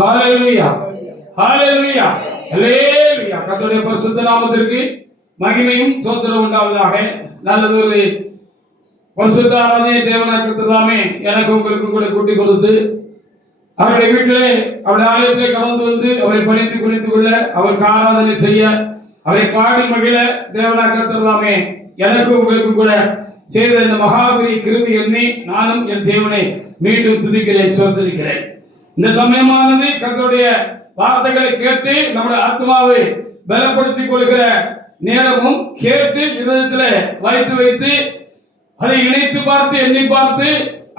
ஹalleluya ஹalleluya ஹalleluya. கர்த்தருடைய பரிசுத்த நாமத்திற்கு மகிமையும் ஸ்தோத்திரம் உண்டாவதாக. நல்லதொரு பரிசுத்த ஆராதனை தேவனாய் கர்த்தர் தாமே எனக்கு உங்களுக்கு கூட கூட்டி கொடுத்து அவருடைய வீட்டிலே அவருடைய ஆலயத்திலே கடந்து வந்து அவரை பணிந்து குளித்து கொள்ள அவருக்கு ஆராதனை செய்ய அவரை பாடி மகிழ தேவனாய் கர்த்தர் தாமே எனக்கு உங்களுக்கு கூட செய்த இந்த மகாபெரிய கிருபை எண்ணி நானும் என் தேவனை மீண்டும் துதிக்கிறேன், சோதரிக்கிறேன். இந்த சமயமானது கர்த்தருடைய வார்த்தைகளை கேட்டு நம்முடைய ஆத்மாவை பலப்படுத்திக் கொள்கிற நேரமும் கேட்டு இதயத்தில் வைத்து வைத்து அதை இணைத்து பார்த்து எண்ணி பார்த்து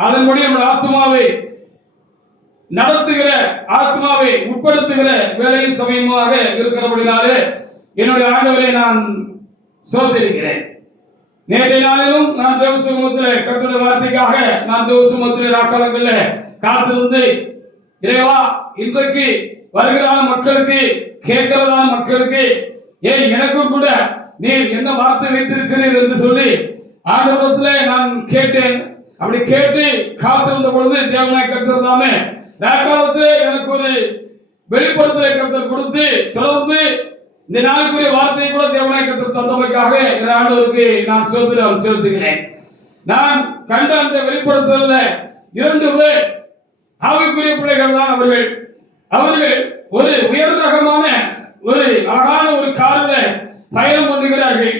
அதன்படி நம்முடைய ஆத்மாவை நடத்துகிற ஆத்மாவை உட்படுத்துகிற வேலையின் சமயமாக இருக்கிறபடினாலே என்னுடைய ஆண்டவரை நான் சோதரிக்கிறேன். நேற்றைய நாளிலும் நான் தேவ சமூகத்தில் கர்த்தருடைய வார்த்தைக்காக நான் தேவ சமூகத்தில் நாட்காலங்களில் காத்திருந்து இறைவா இன்றைக்கு வருகிறதான மக்களுக்கு கேட்கிறதான மக்களுக்கு ஏன் எனக்கும் கூட நீர் என்ன வார்த்தை வைத்திருக்கிறீர் என்று சொல்லி ஆண்டவரத்தில் நான் கேட்டேன். அப்படி கேட்டு காத்திருந்த பொழுது தேவனாய் கர்த்தர் தாமே நாட்காலத்திலே எனக்கு ஒரு வெளிப்படுத்தலை கர்த்தர் கொடுத்து தொடர்ந்து இந்த நாளுக்குரிய வார்த்தையை கூட தேவனாய் கர்த்தர் தந்தமைக்காக என் ஆண்டவருக்கு நான் சோதரம் செலுத்துகிறேன். நான் கண்ட அந்த வெளிப்படுத்தல 2 பேர் ஆவிக்குரிய பிள்ளைகள் தான். அவர்கள் ஒரு உயர் ரகமான ஒரு அழகான ஒரு காரில் பயணம் பண்ணுகிறார்கள்.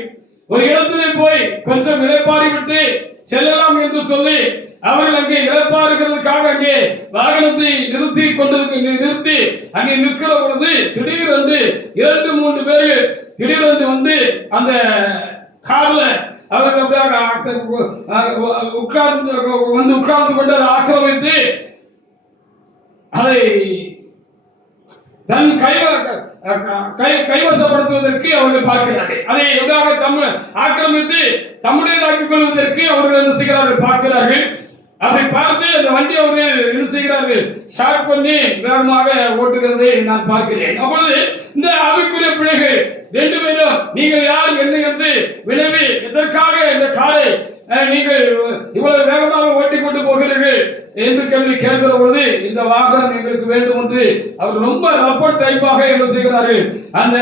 ஒரு இடத்திலே போய் கொஞ்சம் இளைப்பாறி விட்டு செல்லலாம் என்று சொல்லி அவர்கள் அங்கே இளைப்பாறுகிறதுக்காக அங்கே வாகனத்தை நிறுத்தி அங்கே நிற்கிற பொழுது திடீரென்று 2-3 பேர்கள் திடீரென்று வந்து அந்த கார்ல அவர்கள் உட்கார்ந்து கொண்டு அதை ஆக்கிரமித்து அதை தன் கைவசப்படுத்துவதற்கு அவர்கள் பார்க்கிறார்கள். அதை எப்படியாக ஆக்கிரமித்து தம்முடையதாக்கிக் கொள்வதற்கு அவர்கள் என்ன செய்கிறார்கள் பார்க்கிறார்கள். அப்படி பார்த்து அந்த வண்டி அவர்கள் என்ன செய்கிறார்கள் ஸ்டார்ட் பண்ணி வேகமாக ஓட்டுகிறதை நான் பார்க்கிறேன். அப்பொழுது இந்த ஆவிக்குரிய பிள்ளைகள் 2 பேரும் நீங்கள் யார் என்ன என்று வினவி எதற்காக இந்த காரை நீங்கள் இவ்வளவு வேகமாக ஓட்டிக் கொண்டு போகிறீர்கள் என்று கேள்வி கேட்கிற பொழுது இந்த வாகனம் எங்களுக்கு வேண்டும் என்று அவர் ரொம்ப ரப்பர் டைப்பாக என்ன செய்கிறார்கள் அந்த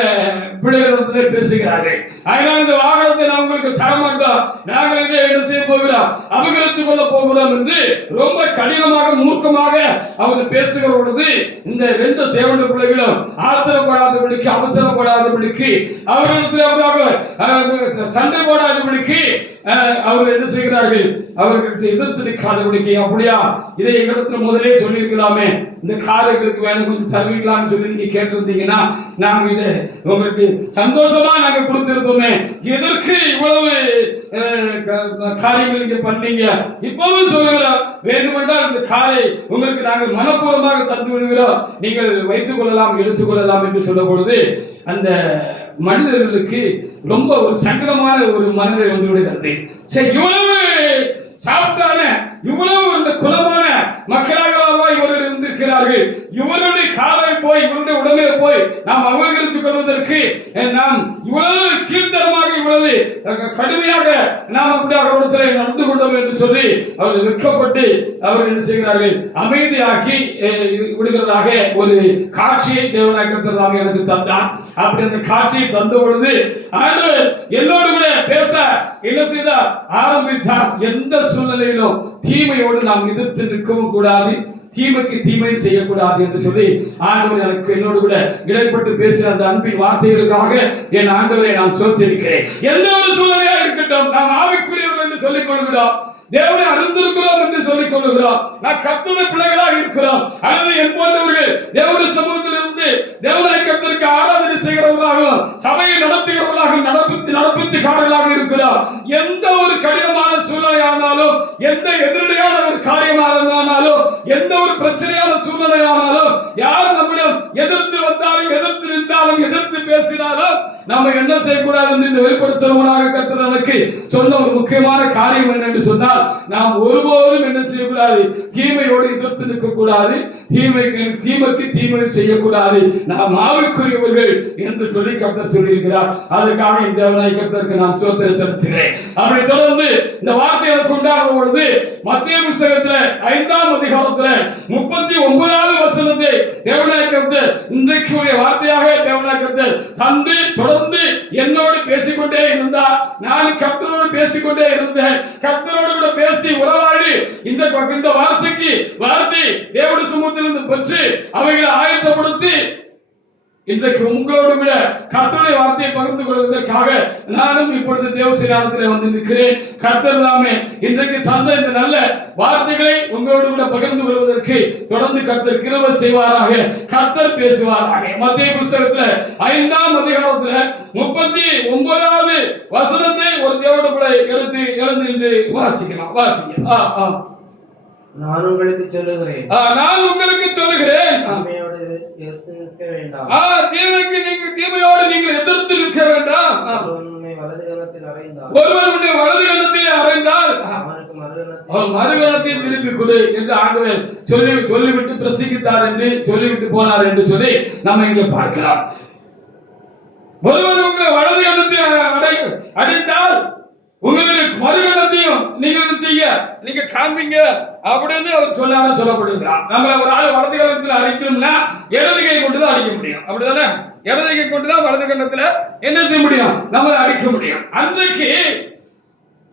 பிள்ளைகளிடத்திலே பேசுகிறார்கள். அதனால் இந்த வாகனத்தை நான் உங்களுக்கு தரமாட்டோம், நாங்கள் என்ன செய்ய போகிறோம் அபகரித்துக் கொள்ள போகிறோம் என்று ரொம்ப கடினமாக மூர்க்கமாக அவர்கள் பேசுகிற பொழுது இந்த 2 தேவனுடைய பிள்ளைகளும் ஆத்திரப்படாதபடிக்கு அவசரப்படாதபடிக்கு அவர்களிடத்தில் சண்டை போடாதபடிக்கு அவர்கள் என்ன செய்கிறார்கள் அவர்களுக்கு எதிர்த்து நிற்காதபடிக்கு. அப்படியா இதை எங்களிடத்துல முதலே சொல்லியிருக்கலாமே, இந்த கார் எங்களுக்கு வேணும் கொஞ்சம் தருவீங்களான்னு சொல்லி நீங்க கேட்டிருந்தீங்கன்னா நாங்க இதை உங்களுக்கு சந்தோஷமா நாங்க கொடுத்திருப்போமே. எதற்கு இவ்வளவு காரியங்கள் நீங்க பண்ணீங்க? இப்பவும் சொல்லுகிறோம், வேண்டுமென்றால் இந்த காரை உங்களுக்கு நாங்கள் மனப்பூர்வமாக தந்து விடுகிறோம், நீங்கள் வைத்துக் கொள்ளலாம் எடுத்துக் கொள்ளலாம் என்று சொல்ல பொழுது அந்த மனிதர்களுக்கு ரொம்ப ஒரு சங்கடமான ஒரு மனதை வந்து விடுகிறது. சரி, இவ்வளவு சாப்பிட்டான இவ்வளவு இந்த குலமான மக்களாக இவர்கள் இருந்திருக்கிறார்கள், இவருடைய காலை போய் இவருடைய உடனே போய் நாம் அபகரித்துக் கொள்வதற்கு நாம் இவ்வளவு கீழ்த்தரமாக இவ்வளவு கடுமையாக நாம் அப்படியாக இடத்தில் நடந்து கொண்டோம் என்று சொல்லி அவர்கள் வெட்கப்பட்டு அவர்கள் என்ன செய்கிறார்கள் அமைதியாகி விடுகிறதாக ஒரு காட்சியை தேவனாய் கர்த்தர் எனக்கு தந்தார். அப்படி அந்த காட்சியை தந்த பொழுது ஆண்டவர் என்னோடு கூட பேச என்ன செய்தார் ஆரம்பித்தார். எந்த சூழ்நிலையிலும் தீமையோடு நாம் எதிர்த்து நிற்கவும் கூடாது, தீமைக்கு தீமை செய்யக்கூடாது என்று சொல்லி ஆண்டவர் எனக்கு என்னோடு கூட இடைப்பட்டு பேசின அந்த அன்பின் வார்த்தைகளுக்காக என் ஆண்டவரை நான் சோத்திருக்கிறேன். எந்த ஒரு சூழ்நிலையாக இருக்கட்டும் நாம் ஆவிக்குரியவர்கள் என்று சொல்லிக் கொள்கிறோம், தேவனை அறிந்திருக்கிறோம் என்று சொல்லிக் கொள்கிறோம், நான் கர்த்தருடைய பிள்ளைகளாக இருக்கிறோம் அல்லது என் போன்றவர்கள் தேவனுடைய சமூகத்தில் இருந்து தேவனாய் கர்த்தருக்கு ஆராதனை செய்கிறவர்களாகவும் சபையை நடத்துகிறவர்களாகவும் நடப்பித்துக்காரர்களாக இருக்கிறோம். எந்த ஒரு கடினமான சூழ்நிலை ஆனாலும், எந்த எதிரடியான ஒரு காரியமாக இருந்தாலும், எந்த ஒரு பிரச்சனையான சூழ்நிலை ஆனாலும், யார் நம்மிடம் எதிர்த்து வந்தாலும் எதிர்த்து நின்றாலும் எதிர்த்து பேசினாலும் நாம என்ன செய்யக்கூடாது என்று இந்த வெளிப்படுத்துவதாக கர்த்தர் எனக்கு சொன்ன ஒரு முக்கியமான காரியம் என்ன என்று சொன்னால், நாம் ஒருபோதும் என்ன செய்யக்கூடாது, தீமையோடு எதிர்த்து நிற்க கூடாது, தீமைக்கு தீமை செய்யக்கூடாது. நாம் ஆவிக்குரியவர்கள் என்று சொல்லி கர்த்தர் சொல்லியிருக்கிறார். அதுக்காக இந்த தேவனாகிய கர்த்தருக்கு நான் ஸ்தோத்திரம் செலுத்துகிறேன். அப்படி தொடர்ந்து இந்த வார்த்தை எனக்கு உண்டாகும் பொழுது மத்தேயு புத்தகத்தில் 5ஆம் அதிகாரத்தில் 39வது வசனத்தை தேவனாகிய கர்த்தர் இன்றைக்குரிய வார்த்தையாக தேவனாகிய கர்த்தர் தந்து தொடர்ந்து என்னோடு பேசிக்கொண்டே இருந்தார். நான் கர்த்தரோடு பேசிக்கொண்டே இருந்தேன். கர்த்தரோடு கூட பேசி உறவாடி இந்த வார்த்தை தேவனுடைய சமூகத்திலிருந்து பெற்று அவைகளை ஆயத்தப்படுத்தி இன்றைக்கு உங்களோடு விட கர்த்தருடைய வார்த்தையை பகிர்ந்து கொள்வதற்காக நானும் இப்பொழுது தேவசேனாலயத்தில் வந்து நிற்கிறேன். கர்த்தர் தாமே இன்றைக்கு தந்த இந்த நல்ல வார்த்தைகளை உங்களோடு விட பகிர்ந்து கொள்வதற்கு தொடர்ந்து கர்த்தர் கிருபை செய்வாராக, கர்த்தர் பேசுவாராக. மத்தேயு புத்தகத்தில் 5ஆம் அதிகாரத்தில் 39வது வசனத்தை ஒரு தேவனுடைய பிள்ளை எழுந்து வாசிக்கலாம். நான் உங்களுக்கு சொல்லுகிறேன், தீமையோடு நீங்கள் எதிர்த்து நிற்க வேண்டாம். ஒருவர் உன்னை வலது கன்னத்தில் அறைந்தால் அவன் மறுகணத்தில் திருப்பி கொடு என்று ஆண்டவர் சொல்லிவிட்டு பிரசங்கித்தார் என்று சொல்லிவிட்டு போனார் என்று சொல்லி நம்ம இங்க பார்க்கலாம். ஒருவர் உங்களை வலது கன்னத்தில் அடித்தால் உங்களுக்கு மறுகணத்தையும் நீங்க காண்பீங்க அப்படின்னு அவர் சொல்லப்படுகிறார். நம்மள ஒரு ஆள் வலது கன்னத்தில் அடிக்கணும்னா இடது கை கொண்டுதான் அடிக்க முடியும். அப்படிதானே? இடது கை கொண்டுதான் வலது கன்னத்துல என்ன செய்ய முடியும், நம்மளை அடிக்க முடியும். அன்றைக்கு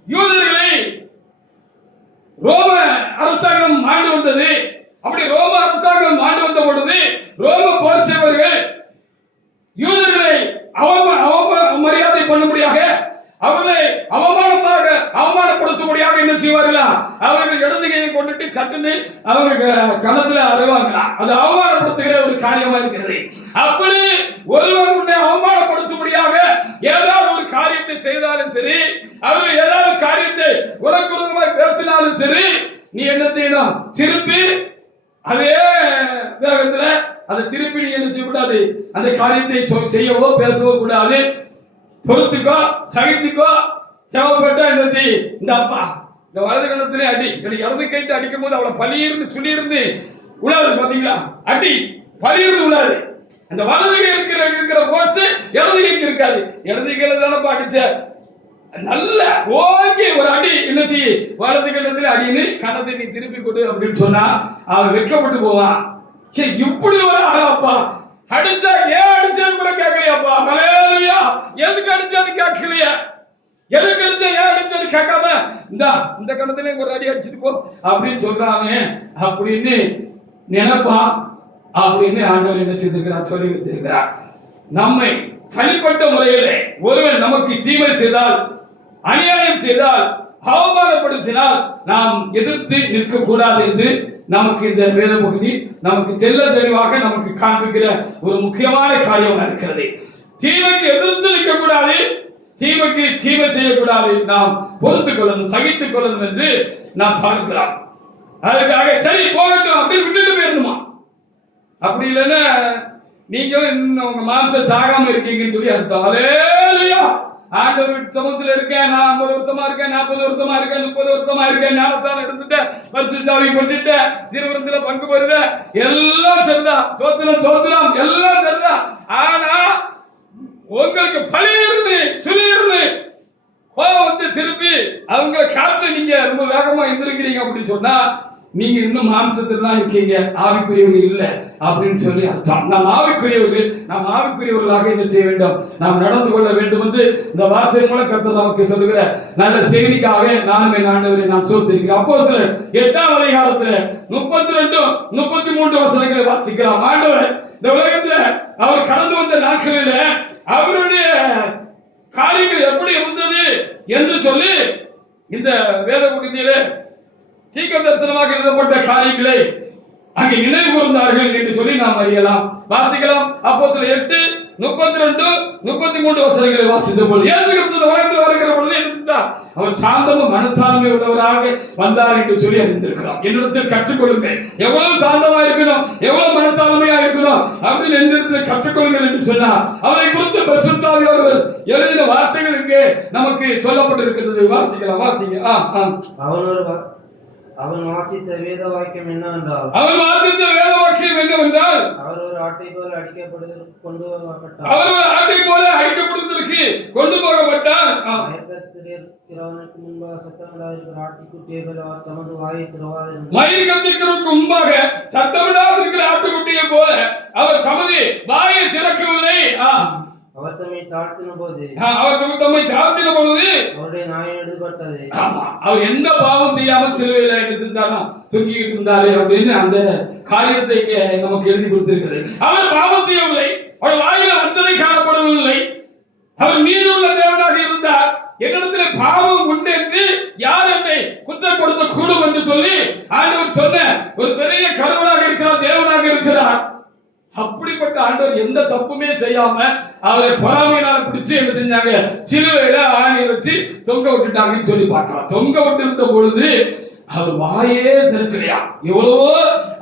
யூதர்களை ரோம அரசாங்கம் ஆண்டு வந்தது. அப்படி ரோம அரசாங்கம் ஆண்டு வந்த பொழுது ரோம போர் செய்வர்கள் யூதர்களை மரியாதை பண்ணும்படியாக, அவர்களை அவமானப்படுத்தும்படியாக என்ன செய்வார்களா, அவர்கள் இடது கையை கொண்டுட்டு சட்டுன்னு அவங்க கணத்துல அறைவாங்களா. அது அவமானப்படுத்துகிற ஒரு காரியமா இருக்கிறது. அப்படி ஒருவர் உன்னை அவமானப்படுத்தும்படியாக ஏதாவது ஒரு காரியத்தை செய்தாலும் சரி, அவர்கள் ஏதாவது காரியத்தை உனக்குறதுமாய் பேசினாலும் சரி, நீ என்ன செய்யணும், திருப்பி அதே வேகத்துல அதை திருப்பி நீ என்ன செய்யக்கூடாது, அந்த காரியத்தை செய்யவோ பேசவோ கூடாது. பொறுத்துக்கோ, சகிச்சுக்கோ. தேவைப்பட்ட என்ன செய், இந்த அப்பா இந்த வலது கணத்திலே அடி. எனக்கு இடது கைட்டு அடிக்கும் போது அவளை பலியிருந்து சுழியிருந்து உழாது. பாத்தீங்களா? அடி பலியிருந்து உழாது. அந்த வலது கை இருக்கிற போச்சு இடது கைக்கு இருக்காது. இடது கையில தானப்பா அடிச்ச, நல்ல ஓங்கி ஒரு அடி என்ன செய்ய, வலது கணத்துல அடின்னு கணத்தை நீ திருப்பி கொடு அப்படின்னு சொன்னா அவன் வெட்கப்பட்டு போவான். இப்படி ஒரு ஆளாப்பா அடிச்சா ஏன் அடிச்சேன்னு கூட கேட்கலையாப்பா. ஹல்லேலூயா. எதுக்கு அடிச்சான்னு கேட்கலையா, எதுக்கு அடிச்ச ஏன் அடிச்சான்னு கேட்காம இந்த கணத்துல ஒரு அடி அடிச்சுட்டு போ அப்படின்னு சொல்றாங்க அப்படின்னு நினைப்பா. அப்படின்னு ஆண்டவர் என்ன செய்திருக்கிறார், சொல்லி வைத்திருக்கிறார். நம்மை தனிப்பட்ட முறையிலே ஒருவன் நமக்கு தீமை செய்தால், அநியாயம் செய்தால், அவமானப்படுத்தினால் நாம் எதிர்த்து நிற்க கூடாது என்று நமக்கு இந்த வேத பகுதி நமக்கு தெல்ல தெளிவாக நமக்கு காண்பிக்கிற ஒரு முக்கியமான காரியமாக இருக்கிறது. தீமைக்கு எதிர்த்து நிற்க கூடாது, தீமைக்கு தீமை செய்யக்கூடாது, நாம் பொறுத்துக் கொள்ளணும், சகித்துக் கொள்ளணும் என்று நாம் பார்க்கலாம். அதுக்காக சரி போகட்டும் அப்படின்னு விட்டுட்டு போயிடணுமா? அப்படி இல்லைன்னா நீங்க உங்க மாம்சம் சாகாம இருக்கீங்கன்னு சொல்லி அர்த்தம். ஹல்லேலூயா. ஆண்டவர் சமூகத்தில் இருக்கேன், நான் 50 வருஷமா இருக்கேன், 40 வருஷமா இருக்கேன், 30 வருஷமா இருக்கேன், ஞானஸ்தானம் எடுத்துட்டேன், பரிசுத்தாவி பெற்றுட்டேன், திருவிருந்தில பங்கு பெறுவேன், எல்லாம் சரிதான், சோத்திரம் எல்லாம் சரிதான். ஆனா உங்களுக்கு பலியிருந்து சுழியிருந்து கோபம் வந்து திருப்பி அவங்களை காற்று நீங்க ரொம்ப வேகமா எந்திருக்கிறீங்க அப்படின்னு சொன்னா நீங்க இன்னும் மாம்சத்தில் தான் இருக்கீங்க, ஆவிக்குரியவர்கள் இல்லை அப்படின்னு சொல்லி அர்த்தம். நாம் ஆவிக்குரியவர்களாக என்ன செய்ய வேண்டும், நாம் நடந்து கொள்ள வேண்டும் என்று இந்த வார்த்தை மூலம் கர்த்தர் நமக்கு சொல்லுகிற நல்ல செய்திக்காக நானும் என் ஆண்டவரை நான் சோத்திருக்கிறேன். அப்போஸ்தலர் 8ஆம் அதிகாரத்தில் 32, 33 வசனங்களை வாசிக்கலாம். ஆண்டவர் இந்த உலகத்துல அவர் கடந்து வந்த நாட்களில அவருடைய காரியங்கள் எப்படி இருந்தது என்று சொல்லி இந்த வேத பகுதியில தீர்க்க தரிசனமாக எழுதப்பட்ட காரியங்களை அங்கே நினைவு கூர்ந்தார்கள் என்று சொல்லி நாம் அறியலாம், வாசிக்கலாம். அப்போஸ்தலர் 8, 32, 33 வசனங்களை வாசித்த பொழுது இயேசு கிறிஸ்து இந்த உலகத்தில் வருகிற பொழுது எடுத்தார். அவர் சாந்தமும் மனத்தாழ்மை உள்ளவராக வந்தார் என்று சொல்லி அறிந்திருக்கிறோம். என்னிடத்தில் கற்றுக்கொள்ளுங்கள், எவ்வளவு சாந்தமா இருக்கணும், எவ்வளவு மனத்தாழ்மையா இருக்கணும் அப்படின்னு என்னிடத்தில் கற்றுக்கொள்ளுங்கள் என்று சொன்னார். அவரை குறித்து பரிசுத்த ஆவியானவர் எழுதின வார்த்தைகள் இங்கே நமக்கு சொல்லப்பட்டிருக்கிறது. வாசிக்கலாம், வாசிங்க. அவன் வாசித்த வேத வாக்கியம் என்னவென்றால் அவர் ஒரு ஆட்டை போல அடிக்கப்படுவதற்கு கொண்டு போகப்பட்டார். மயக்கத்திற்கு முன்பாக சத்தமிடாதிருக்கிற ஆட்டுக்குட்டியை போல அவர் தமது வாயை திறவாதிருந்தார். மயக்கத்திற்கு முன்பாக சத்தமிடாதிருக்கிற ஆட்டுக்குட்டியை போல அவர் தமது வாயை திறக்கவில்லை. அவர் தம்மை தாழ்த்தின பொழுது அவருடைய நாயம் எடுபட்டது. அவர் எந்த பாவம் செய்யாமல் சிலுவையில என்ன செஞ்சாலும் தூக்கிட்டு இருந்தாரு அப்படின்னு அந்த காரியத்தை நமக்கு எழுதி கொடுத்திருக்கிறது. அவர் பாவம் செய்யவில்லை, அவர் வாயில வஞ்சனை காணப்படவில்லை. அவர் மீதுள்ள தேவனாக இருந்தார். என்னிடத்தில் பாவம் உண்டு என்று யார் என்னை குற்றப்படுத்த கூடும் என்று சொல்லி ஆண்டவர் சொன்ன ஒரு பெரிய கடவுளாக இருக்கிறார், தேவனாக இருக்கிறார். அப்படிப்பட்ட ஆண்டவர் எந்த தப்புமே செய்யாம அவரை பொறாமையினால பிடிச்சு என்ன செஞ்சாங்க, சிலுவையில ஆணியை வச்சு தொங்க விட்டுட்டாங்கன்னு சொல்லி பார்க்கலாம். தொங்க விட்டு இருந்த பொழுது அவர் வாயே திறக்கலையா, எவ்வளவோ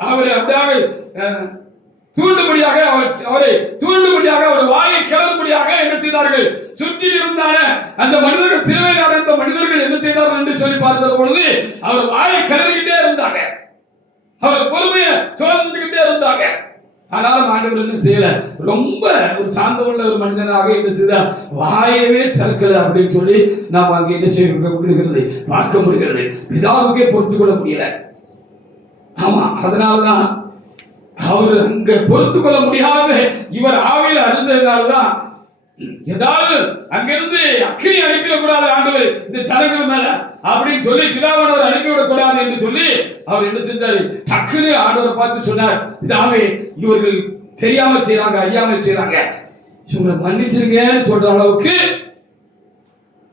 அவரை அப்படியாக தூண்டுபடியாக அவருடைய வாயை கிளறுபடியாக என்ன செய்தார்கள், சுற்றி இருந்தான அந்த மனிதர்கள், சிலுவையில் அடைந்த மனிதர்கள் என்ன செய்தார்கள் என்று சொல்லி பார்க்கிற பொழுது அவர் வாயை கிளறிக்கிட்டே இருந்தாங்க, அவர் பொறுமையை சோதிச்சுக்கிட்டே இருந்தாங்க. ஆனாலும் ஆண்டவர் என்ன செய்யல, ரொம்ப ஒரு சாந்தமுள்ள ஒரு மனிதனாக என்ன செய்தார், வாயவே திறக்கல அப்படின்னு சொல்லி நாம் அங்கே என்ன செய்ய முடிகிறது, பார்க்க முடிகிறது. பிதாவுக்கே பொறுத்து கொள்ள முடியல. ஆமா, அதனாலதான் அவர் அங்க பொறுத்து கொள்ள முடியாத இவர் ஆவியில அறிந்ததுனாலதான் ஏதாவது அங்கிருந்து அக்கினி அனுப்பிடக்கூடாது ஆண்டவர் இந்த ஜனங்கள் மேல அப்படின்னு சொல்லி பிதாவானவர் அனுப்பிவிடக் கூடாது என்று சொல்லி அவர் என்ன செஞ்சாரு, டக்குனு ஆண்டவரை பார்த்து சொன்னார், பிதாவே இவர்கள் தெரியாம செய்யறாங்க, அறியாம செய்யறாங்க, இவங்களை மன்னிச்சிருங்கன்னு சொல்ற அளவுக்கு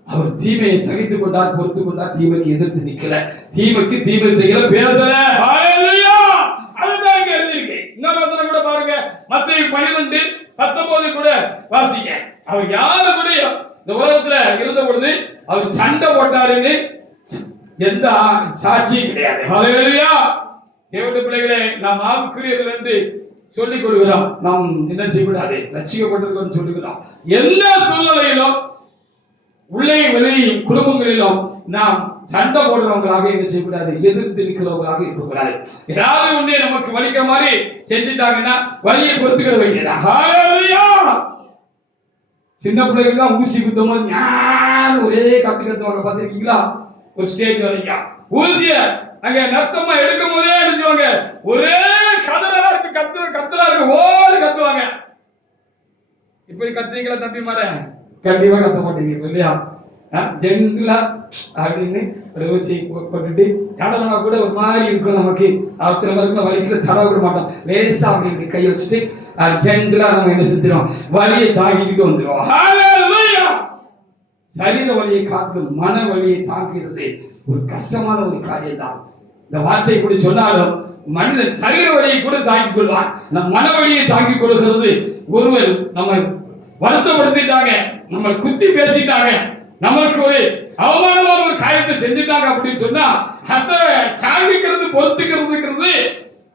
அவர் தீமையை சகித்துக் கொண்டார், பொறுத்து கொண்டார், தீமைக்கு எதிர்த்து நிக்கல, தீமைக்கு தீமை செய்யல, பேசல. ஹல்லேலூயா! அதுதான் இங்க எழுதியிருக்கு. இன்னொரு வசனம் கூட பாருங்க, மத்தேயு 12:19 கூட வாசிங்க. அவர் யாரு கூட இந்த உலகத்துல இருந்த பொழுது அவர் சண்டை போட்டாருன்னு எந்த சாட்சியும் கிடையாது. ஹல்லேலூயா! தேவனுடைய பிள்ளைகளே, நாம் ஆவிக்குரியவர்கள் என்று சொல்லிக் கொள்கிறோம், நாம் என்ன செய்யக்கூடாது, ரட்சிக்கப்பட்டிருக்கோம் சொல்லுகிறோம். எந்த சூழ்நிலையிலும் உள்ளே வெளியும் குடும்பங்களிலும் நாம் சண்டை போடுறவங்களாக என்ன செய்யக்கூடாது, எதிர்த்து நிற்கிறவங்களாக இருக்கக்கூடாது. ஏதாவது ஒண்ணே நமக்கு வலிக்கிற மாதிரி செஞ்சுட்டாங்கன்னா வலியை பொறுத்துக்கிட வேண்டியதா. ஹல்லேலூயா! சின்ன பிள்ளைகள் தான் ஊசி குத்தும் போது ஞான ஒரே கத்துவாங்க, பார்த்திருக்கீங்களா? ஒரு ஸ்டேஜ் வரைக்கும் ஊசிய அங்க நஷ்டமா எடுக்கும் போதே அடிச்சுவாங்க, ஒரே கதறா இருக்கு, கத்துறா இருக்கு, ஓடி கத்துவாங்க. இப்படி கத்துறீங்களா தம்பி மாற? கண்டிப்பா கத்த மாட்டீங்க இல்லையா? ஜென்ரலா அப்படின்னு ஒரு ஊசி போட்டுட்டு தடவனா கூட ஒரு மாதிரி இருக்கும் நமக்கு, அத்தனை வரைக்கும் வலிக்கிற தடவை கூட மாட்டோம், லேசா அப்படி கை வச்சுட்டு ஜென்ரலா நம்ம என்ன செஞ்சிடும், வலியை தாங்கிக்கிட்டு வந்துடும். ஹல்லேலூயா! சரீர வலியை காக்கும் மன வலியை தாக்குகிறது ஒரு கஷ்டமான ஒரு காரியம் தான். இந்த வார்த்தை கூட சொன்னாலும் மனிதன் சரீர வலியை கூட தாங்கிக் கொள்வான், நம் மன வலியை தாங்கிக் கொள்கிறது. ஒருவர் நம்ம வருத்தப்படுத்திட்டாங்க, நம்மளை குத்தி பேசிட்டாங்க, நம்மளுக்கு ஒரு அவமானமான ஒரு காரியத்தை செஞ்சுட்டாங்க அப்படின்னு சொன்னா அதை தாங்கிக்கிறது, பொறுத்துக்கிறது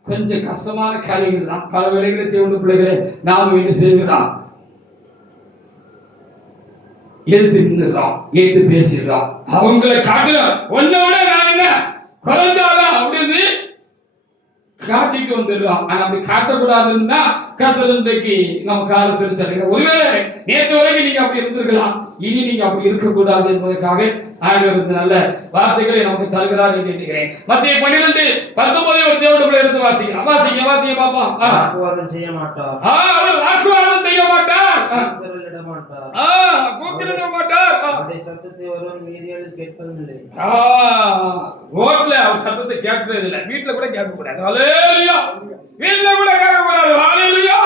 கொஞ்சம் கஷ்டமான காரியங்கள் தான். பல வேளைகளில் தேவனுடைய பிள்ளைகளை நாம என்ன செய்கிறோம், ஏத்து நின்றுறோம், ஏத்து பேசிடுறோம், அவங்களை காட்டணும், ஒன்ன விட நான் என்ன குறைஞ்சாலும் அப்படின்னு காட்டிட்டு வந்துடுறோம். ஆனா அப்படி காட்டக்கூடாதுன்னா கர்த்தர் இன்றைக்கு நமக்கு ஆலோசனை சொல்லுங்க. ஒருவேளை நேற்று வரைக்கும் நீங்க அப்படி இருந்திருக்கலாம், இனி நீங்க அப்படி இருக்கக்கூடாது என்பதற்காக ஆண்டவர் இந்த நல்ல வார்த்தைகளை நமக்கு தருகிறார் என்று எண்ணுகிறேன். மத்தேயு 12:19 ஒரு தேவனுடைய எடுத்து வாசிங்க பாப்போம். வாக்குவாதம் செய்ய மாட்டார், அவர் வாக்குவாதம் செய்ய மாட்டார், கூக்குரலிட மாட்டார், கூக்குரலிட மாட்டார், அவருடைய சத்தத்தை ஒருவன் வீதிகளில் கேட்பதில்லை. ரோட்ல அவர் சத்தத்தை கேட்கறது இல்லை, வீட்டுல கூட கேட்க கூடாது. ஹல்லேலூயா! வீட்டுல கூட கேட்க கூடாது. ஹல்லேலூயா!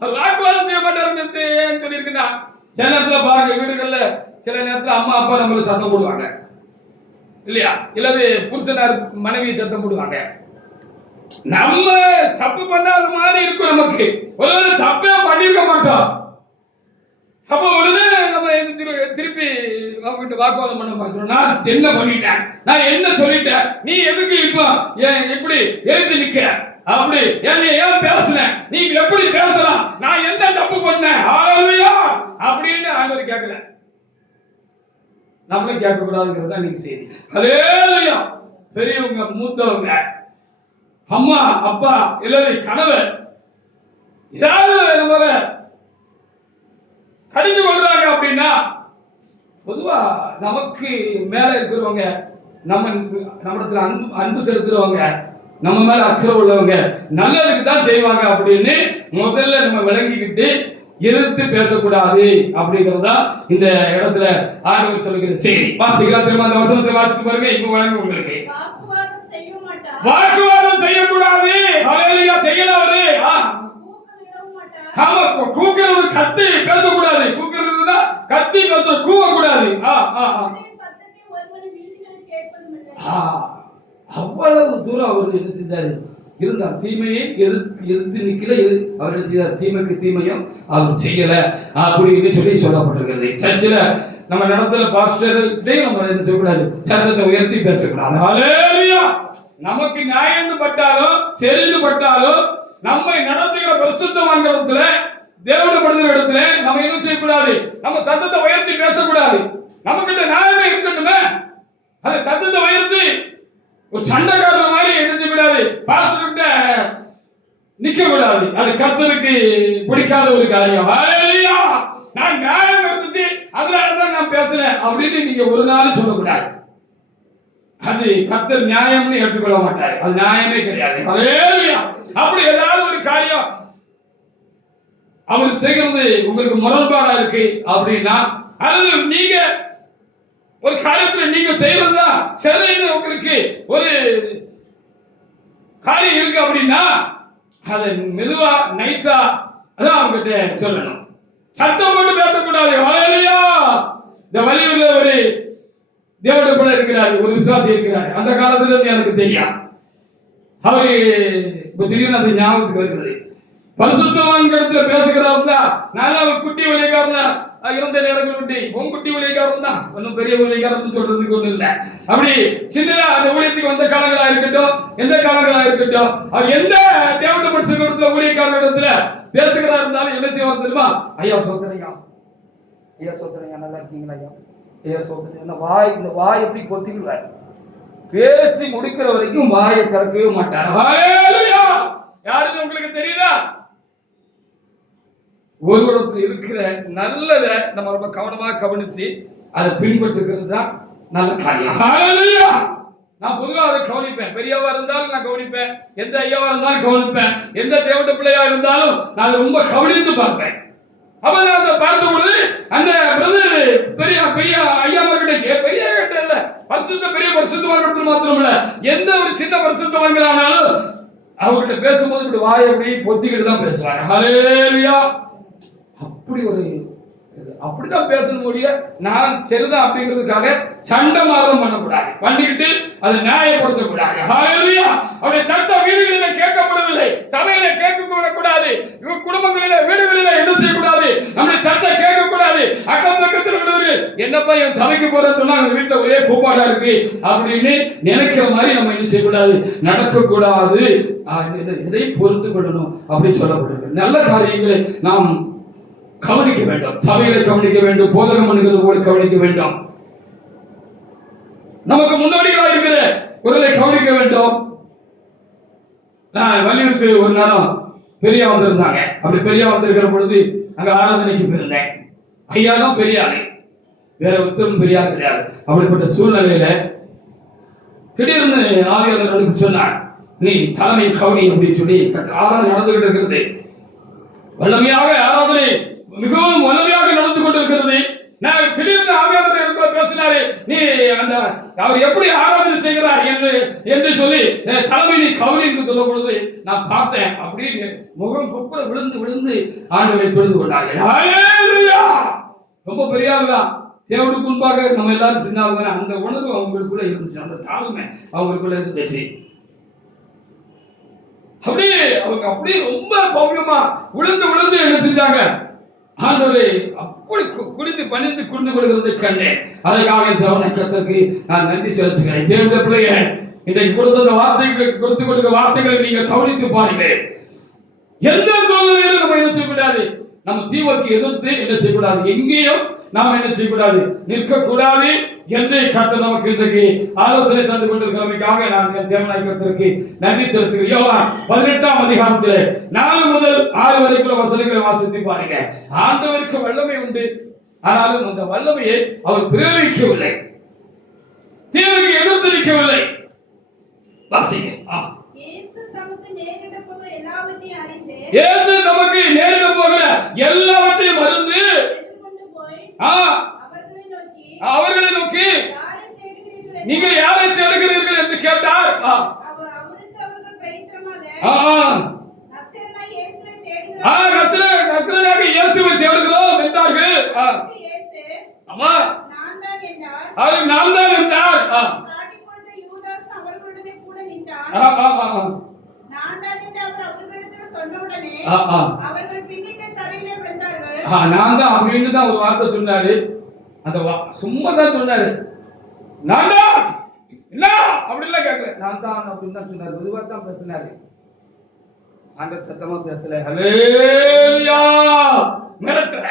அவர் வாக்குவாதம் செய்ய மாட்டாருன்னு சொல்லி இருக்குன்னா, சில நேரத்துல பாருங்க வீடுகள்ல சில நேரத்துல அம்மா அப்பா நம்மள சத்தம் போடுவாங்க இல்லையா, இல்லது புருஷனார் மனைவி சத்தம் போடுவாங்க. நம்ம தப்பு பண்ணாத மாதிரி இருக்கும் நமக்கு, ஒருவேளை தப்பே பண்ணி பண்ணியிருக்க மாட்டோம். அப்ப உடனே நம்ம திருப்பி அவங்ககிட்ட வாக்குவாதம் பண்ண மாட்டோம். நான் என்ன பண்ணிட்டேன், நான் என்ன சொல்லிட்டேன், நீ எதுக்கு இப்போ எப்படி எழுதி நிக்க, அப்படி என்ன ஏன் பேசுன, நீ எப்படி பேசலாம், நான் என்ன தப்பு பண்ணேன் அப்படின்னு ஆண்டவர் கேட்கல. நம்மளும் கேட்க கூடாதுங்கிறது இன்னைக்கு செய்தி. ஹல்லேலூயா. பெரியவங்க, மூத்தவங்க, அம்மா அப்பா, எல்லாரும் கணவர், யாரும் நம்மள கடிந்து கொள்றாங்க அப்படின்னா பொதுவா நமக்கு மேல இருக்கிறவங்க, நம்மிடத்துல அன்பு செலுத்துறவங்க, நம்ம மேல அக்கறை உள்ளவங்க நல்லதுக்கு தான் செய்வாங்க அப்படின்னு முதல்ல நம்ம விளங்கிக்கிட்டு எதிர்த்து பேசக்கூடாது அப்படிங்கறதா இந்த இடத்துல ஆண்டவர் சொல்லுகிற செய்தி. வாசிக்கலாம், திரும்ப அந்த வசனத்தை வாசித்து பாருங்க. இப்ப வழங்க உங்களுக்கு வாக்குவாதம் செய்யக்கூடாது. ஹல்லேலூயா. செய்யல அவரு. ஆமா, கூக்குறது கத்தி பேசக்கூடாது. கூக்குறதுன்னா கத்தி பேச, கூவக்கூடாது. அவ்வளவு தூரம் அவர் என்ன செஞ்சாரு இருந்தார். தீமையை எதிர்த்து நிக்கல. அவர் என்ன செய்தார், தீமைக்கு தீமையும் அவர் செய்யல அப்படின்னு சொல்லி சொல்லப்பட்டிருக்கிறது. சர்ச்சில் நம்ம நடத்துல பாஸ்டர்கிட்டையும் நம்ம என்ன செய்யக்கூடாது, சத்தத்தை உயர்த்தி பேசக்கூடாது. ஹல்லேலூயா. நமக்கு நியாயம் பட்டாலும் சரின்னு பட்டாலும் நம்மை நடத்துகிற பரிசுத்தவான்களிடத்துல, தேவனுடைய இடத்துல நம்ம என்ன செய்யக்கூடாது, நம்ம சத்தத்தை உயர்த்தி பேசக்கூடாது. நம்ம கிட்ட நியாயமே இருக்கட்டுமே, அதை சத்தத்தை உயர்த்தி ஒரு சண்டைக்காரர் மாதிரி என்ன செய்யக்கூடாது, பாஸ்டர் கிட்ட நிக்க கூடாது. அது கர்த்தருக்கு பிடிக்காத ஒரு காரியம். ஹல்லேலூயா. நான் நியாயம் இருந்துச்சு அதனாலதான் நான் பேசுறேன் அப்படின்னு நீங்க ஒரு நாள் சொல்லக்கூடாது. அது கர்த்தர் நியாயம்னு ஏற்றுக்கொள்ள மாட்டாரு. அது நியாயமே கிடையாது. ஹல்லேலூயா. அப்படி ஏதாவது ஒரு காரியம் அவர் செய்கிறது உங்களுக்கு முரண்பாடா இருக்கு அப்படின்னா, அல்லது நீங்க ஒரு காரியத்துல நீங்க செய்யறதுதான் சரின்னு உங்களுக்கு ஒரு காரியம் இருக்கு அப்படின்னா அதை மெதுவா நைஸா அதான் அவங்ககிட்ட சொல்லணும். சத்தம் போட்டு பேசக்கூடாது. ஹல்லேலூயா. இந்த வழியுள்ள ஒரு தேவனுடைய பிள்ளை இருக்கிறார், ஒரு விசுவாசி இருக்கிறார். அந்த காலத்துல இருந்து எனக்கு தெரியும். அவரு இப்ப திடீர்னு அது ஞாபகத்துக்கு வருகிறது. பரிசுத்தவான்களிடத்துல பேசுகிறாருந்தா, நான் ஒரு குட்டி விளையாடுறா இருந்த நேரங்கள் உண்டு. உன் குட்டி விளையாடுறா ஒன்னும் பெரிய விளையாடுன்னு சொல்றதுக்கு ஒண்ணும் இல்லை. அப்படி சின்னதா அந்த ஊழியத்துக்கு வந்த காலங்களா இருக்கட்டும், எந்த காலங்களா இருக்கட்டும், அவர் எந்த தேவனுடைய பரிசுத்தத்துல ஊழியக்காரர்களிடத்துல பேசுகிறா இருந்தாலும் என்ன செய்வார் தெரியுமா, ஐயா சோதனையா, ஐயா சோதனையா, நல்லா இருக்கீங்களா ஐயா, ஐயா சோதனை, என்ன வாய், இந்த வாய் எப்படி கொத்திடுவார். பேசி முடிக்கிற வரைக்கும் வாயை திறக்கவே மாட்டார். ஹல்லேலூயா. யாருன்னு உங்களுக்கு தெரியுதா? ஒருவரத்தில் இருக்கிற நல்லதை நம்ம ரொம்ப கவனமா கவனிச்சு அதை பின்பற்றுகிறது தான் நல்ல காரியம். ஹல்லேலூயா. நான் பொதுவாக அதை கவனிப்பேன். பெரியவா இருந்தாலும் நான் கவனிப்பேன், எந்த ஐயாவா இருந்தாலும் கவனிப்பேன், எந்த தேவனுடைய பிள்ளையா இருந்தாலும் நான் ரொம்ப கவனித்து பார்ப்பேன். அப்ப நான் அதை பார்த்த பொழுது அந்த பிரதர் பெரிய பெரிய ஐயாவர்கிட்ட, பெரிய கிட்ட இல்ல, பரிசுத்த பெரிய பரிசுத்தவான்கள் மாத்திரம் இல்ல, எந்த ஒரு சின்ன பரிசுத்தவான்களானாலும் அவர்கிட்ட பேசும்போது இப்படி வாயை அப்படி பொத்திக்கிட்டு தான் பேசுவாங்க. ஹல்லேலூயா. அப்படி ஒரு அப்படிதான் பேசணும் முடிய, நான் சரிதான் அப்படிங்கிறதுக்காக சண்டை மாதம் பண்ணக்கூடாது, பண்ணிக்கிட்டு அதை நியாயப்படுத்தக்கூடாது. ஹல்லேலூயா. அவருடைய சட்டம் வீடுகளில கேட்கப்படவில்லை, சபையில கேட்கக்கூடாது, குடும்பங்களில வீடுகளில என்ன செய்யக்கூடாது, நம்முடைய சட்டம் கேட்கக்கூடாது. அக்கம் பக்கத்தில் உள்ளவர்கள் என்னப்பா என் சபைக்கு போறேன்னு சொன்னா அந்த வீட்டுல ஒரே கூப்பாடா இருக்கு அப்படின்னு நினைக்கிற மாதிரி நம்ம என்ன செய்யக்கூடாது, நடக்கக்கூடாது. இதை பொறுத்து கொள்ளணும் அப்படின்னு சொல்லப்படுகிறது. நல்ல காரியங்களை நாம் கவனிக்க வேண்டும், சபைகளை கவனிக்க வேண்டும், போதகம் பண்ணுகிறது கவனிக்க வேண்டும், நமக்கு முன்னோடிகளாக இருக்கிற ஒருவரை கவனிக்க வேண்டும். நான் வள்ளியூருக்கு ஒரு நேரம் பெரியா வந்திருந்தாங்க. அப்படி பெரியா வந்திருக்கிற பொழுது அங்க ஆராதனைக்கு போயிருந்தேன். ஐயா தான் பெரியாரு, வேற ஒருத்தரும் பெரியார் கிடையாது. அப்படிப்பட்ட சூழ்நிலையில திடீர்னு ஆவியாளர்களுக்கு சொன்னார், நீ தலைமை கவனி அப்படின்னு சொல்லி ஆராதனை நடந்துகிட்டு இருக்கிறது. வல்லமையாக ஆராதனை மிகவும் வல்லமையாக நடந்து கொண்டிருக்கிறது. நான் திடீர்னு ஆவியாளர் எனக்குள்ள பேசினாரு, நீ அந்த அவர் எப்படி ஆராதனை செய்கிறார் என்று சொல்லி தலைமை நீ கவனி என்று சொல்லும் பொழுது நான் பார்த்தேன். அப்படின்னு முகம் குப்புற விழுந்து விழுந்து ஆண்டவரை தொழுது கொண்டார்கள். ஹல்லேலூயா. ரொம்ப பெரியாருதான், தேவனுக்கு முன்பாக நம்ம எல்லாரும் சின்னவங்க. அந்த உணர்வு அவங்களுக்குள்ள இருந்துச்சு, அந்த தாழ்மை அவங்களுக்குள்ள இருந்துச்சு. அப்படியே அவங்க அப்படியே ரொம்ப பவ்யமா விழுந்து விழுந்து என்ன செஞ்சாங்க, ஆண்டவரே அப்படி குடிந்து பணிந்து குடிந்து கொடுக்கிறதை கண்டேன். அதுக்காக இந்த வணக்கத்திற்கு நான் நன்றி செலுத்துகிறேன். தேவனுடைய பிள்ளையே, இன்றைக்கு கொடுத்த அந்த வார்த்தைகளுக்கு கொடுத்து கொடுக்க வார்த்தைகளை நீங்க கவனித்து பாருங்க. எந்த சூழ்நிலையிலும் நம்ம என்ன செய்யக்கூடாது, நம்ம தீமைக்கு எதிர்த்து என்ன செய்யக்கூடாது, எங்கேயும் நாம் என்ன செய்யக்கூடாது, நிற்கக்கூடாது என்று கர்த்தர் நமக்கு இன்றைக்கு ஆலோசனை தந்து கொண்டிருக்கிறமைக்காக நான் தேவனாய் கர்த்தருக்கு நன்றி செலுத்துகிறேன். யோவான் 18ஆம் அதிகாரத்திலே 4 முதல் 6 வரைக்குள்ள வசனங்களை வாசித்து பாருங்க. ஆண்டவருக்கு வல்லமை உண்டு, ஆனாலும் அந்த வல்லமையை அவர் பிரயோகிக்கவில்லை, தீமைக்கு எதிர்த்து நிற்கவில்லை. வாசிங்க. இயேசு நமக்கு நேரிட போகிற எல்லாவற்றையும் அறிந்து அவர்களை நோக்கி நீங்கள் யாரை தேடுகிறீர்கள் என்று கேட்டார். நசரேயனாக இயேசுவை தேடுகிறோம் என்றார்கள். நான் தான் என்றார். நான் தான் அப்படின்னு தான் ஒரு வார்த்தை சொன்னாரு. அந்த சும்மா தான் சொன்னாரு. நான் தான் என்ன அப்படிலாம் கேட்கல, நான் தான் அப்படின்னு தான் சொன்னாரு. மெதுவா தான் பேசினாரு, ஆண்டவர் சத்தமா பேசல. ஹல்லேலூயா. மிரட்டல.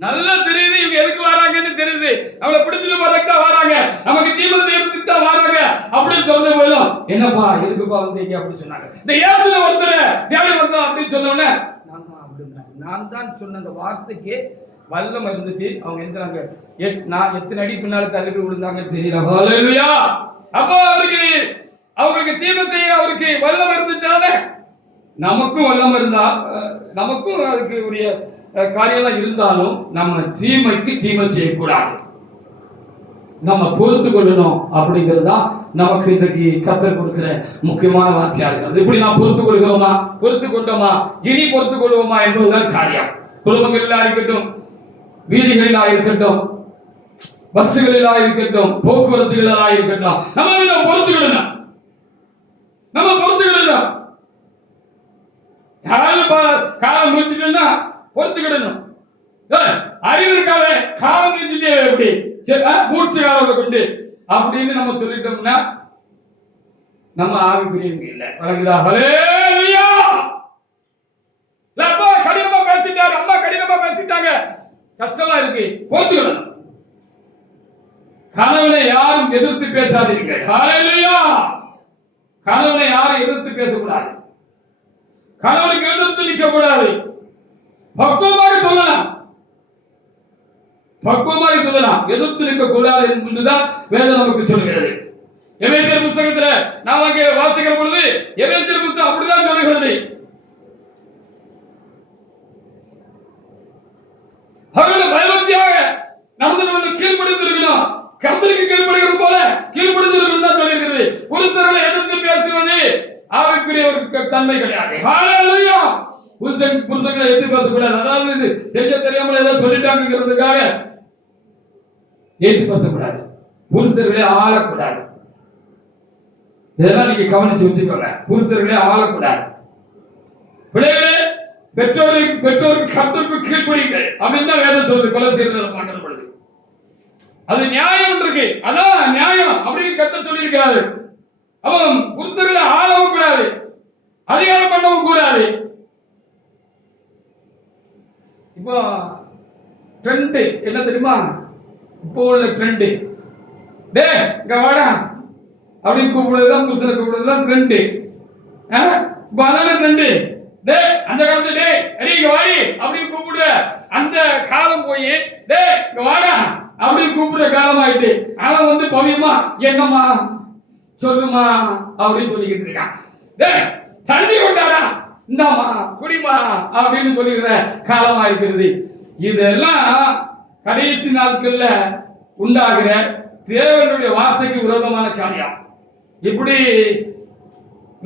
நல்லா தெரியுது இவங்க எதுக்கு வராங்கன்னு தெரியுது. அவளை பிடிச்சிட்டு போறதுக்கு தான் வராங்க, நமக்கு தீமை செய்யறதுக்கு தான் வராங்க அப்படின்னு சொன்ன போதும், என்னப்பா எதுக்குப்பா வந்தீங்க அப்படின்னு சொன்னாங்க. இந்த இயேசுல ஒருத்தர் தேவை வந்தோம் அப்படின்னு சொன்னோன்னே நான் தான் அப்படின்னாங்க. நான் தான் சொன்ன அந்த வார்த்தைக்கு வல்லம் இருந்துச்சு. அவங்க எந்திராங்க, நான் எத்தனை அடி பின்னால தள்ளிட்டு விழுந்தாங்கன்னு தெரியல. ஹல்லேலூயா. அப்போ அவங்களுக்கு தீமை செய்ய அவருக்கு வல்லம் இருந்துச்சானே, நமக்கும் வல்லம் இருந்தா, நமக்கும் அதுக்கு உரிய காரியம்லாம் இருந்தாலும் நம்ம தீமைக்கு தீமை செய்யக்கூடாது, நம்ம பொறுத்து கொள்ளணும். அப்படிங்கிறது தான் நமக்கு இன்றைக்கு கர்த்தர் கொடுக்கிற முக்கியமான வார்த்தையாக. இப்படி நாம் பொறுத்து கொள்கிறோமா, பொறுத்து கொண்டோமா, இனி பொறுத்து கொள்வோமா என்பதுதான் காரியம். குடும்பங்களிலா இருக்கட்டும், வீதிகளிலா இருக்கட்டும், பஸ்ஸுகளிலா இருக்கட்டும், போக்குவரத்துகளா இருக்கட்டும், நம்ம பொறுத்துக்கிடணும். நம்ம பொறுத்துக்கிடணும். யாராவது காலம் முடிச்சுட்டோம்னா பொறுத்துக்கிடணும். அறிவு இருக்காவே காலம் முடிச்சுட்டே எப்படி மூச்சு காலம் கொண்டு அப்படின்னு நம்ம சொல்லிட்டோம்னா நம்ம ஆவிக்குரியவங்க இல்லை. வழங்குதா? ஹல்லேலூயா. அப்பா கடினமா பேசிட்டாரு, அம்மா கடினமா பேசிட்டாங்க, கஷ்டமா இருக்கு, பொறுத்துக்கிடணும். கணவனை யாரும் எதிர்த்து பேசாதீங்க. ஹல்லேலூயா. கணவனை யாரும் எதிர்த்து பேசக்கூடாது, கணவனுக்கு எதிர்த்து நிற்க கூடாது. பக்குவமாக சொல்லலாம், பக்குவமாக சொல்லலாம், எதிர்த்து நிற்க கூடாது என்பதுதான் வேதம் நமக்கு சொல்கிறது. எபேசியர் புத்தகத்துல நாம் அங்கே வாசிக்கிற பொழுது எபேசியர் புத்தகம் அப்படிதான் சொல்கிறது. அவர்கள் பயபக்தியாக நடந்து கொண்டு கீழ்ப்படிந்திருக்கணும், கர்த்தருக்கு கீழ்ப்படுகிறது போல கீழ்ப்படிந்திருக்கணும் தான் சொல்கிறது. புருஷர்களை எதிர்த்து பேசுவது ஆவிக்குரிய ஒரு தன்மை கிடையாது. ஹல்லேலூயா. புருஷங்களை எதிர்த்து பேசக்கூடாது. அதாவது இது தெரியாமல் ஏதோ சொல்லிட்டாங்கிறதுக்காக எதிர்த்து பேசக்கூடாது, புருஷர்களை ஆளக்கூடாது. இதெல்லாம் நீங்க கவனிச்சு வச்சுக்கோங்க. புருஷர்களே ஆளக்கூடாது. பிள்ளைகளே பெற்றோருக்கு கர்த்தருக்கு கீழ்ப்படியுங்கள் அப்படின்னு தான் வேதம் சொல்லுது. கொலோசியர்ல பார்க்கிற பொழுது அது நியாயம் இருக்கு, அதான் நியாயம் அப்படின்னு கர்த்தர் சொல்லியிருக்காரு. அவன் புருஷர்களை ஆளவும் கூடாது, அதிகாரம் பண்ணவும் கூடாது. இப்போ ட்ரெண்ட் என்ன தெரியுமா? இப்போ உள்ள ட்ரெண்ட், டே இங்க வாடா அப்படின்னு கூப்பிடுறதுதான், புருஷனை கூப்பிடுறதுதான் ட்ரெண்ட். இப்போ அதான ட்ரெண்ட். டே அந்த காலத்துல டே அடி இங்க வாடி அப்படின்னு கூப்பிடுற அந்த காலம் போய் டே இங்க வாடா அப்படின்னு கூப்பிடுற காலம் ஆயிட்டு அவன் வந்து பவியமா என்னம்மா சொல்லுமா அப்படின்னு சொல்லிக்கிட்டு இருக்கான். டே தண்ணி கொண்டாடா இந்தாமா குடிமா அப்படின்னு சொல்லிக்கிற காலமா இருக்கிறது. இதெல்லாம் கடைசி நாட்கள்ல உண்டாகிற தேவனுடைய வார்த்தைக்கு விரோதமான காரியம். இப்படி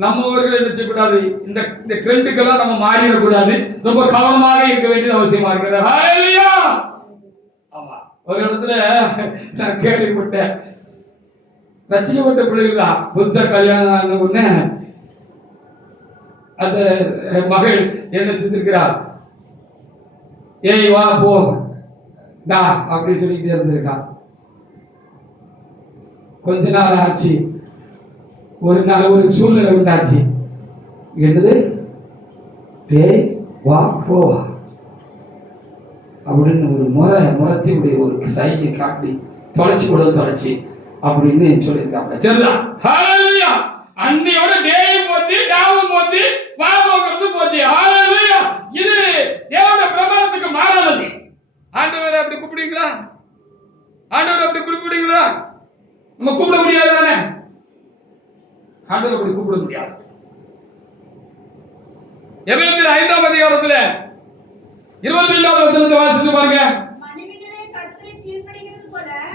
நம்மவர்கள் என்ன செய்யக்கூடாது, இந்த ட்ரெண்டுக்கெல்லாம் நம்ம மாறிடக்கூடாது, ரொம்ப கவனமாக இருக்க வேண்டியது அவசியமா இருக்கிறது. ஹல்லேலூயா. ஆமா, ஒரு இடத்துல நான் கேள்விப்பட்டேன், ரட்சிக்கப்பட்ட பிள்ளைகள் தான் புதுசா கல்யாணம் ஆன உடனே அந்த மகள் என்ன செஞ்சிருக்கிறார், ஏய் வா போ டா அப்படின்னு சொல்லிக்கிட்டே இருந்திருக்கான். கொஞ்ச நாள் ஆச்சு, ஒரு நாள் ஒரு சூழ்நிலை உண்டாச்சு. என்னது, டேய் வா போ அப்படின்னு ஒரு முறைச்சி ஒரு சைகை காட்டி தொலைச்சி அப்படின்னு சொல்லியிருக்காங்க. சரிதான், ஹalleluya. அன்னையோட டேயும் போச்சு, டாவும் போச்சு, வா போகிறது போச்சு. ஹalleluya. இது தேவனுடைய பிரமாணத்துக்கு மாறானது. ஆண்டவரை அப்படி கூப்பிடுவீங்களா? ஆண்டவரை அப்படி கூப்பிடுவீங்களா? நம்ம கூப்பிட முடியாது தானே? ஆண்டவரை அப்படி கூப்பிட முடியாது. எபேசியர் 5ஆம் அதிகாரத்துல 22வது வசனத்தை வாசித்து பாருங்க.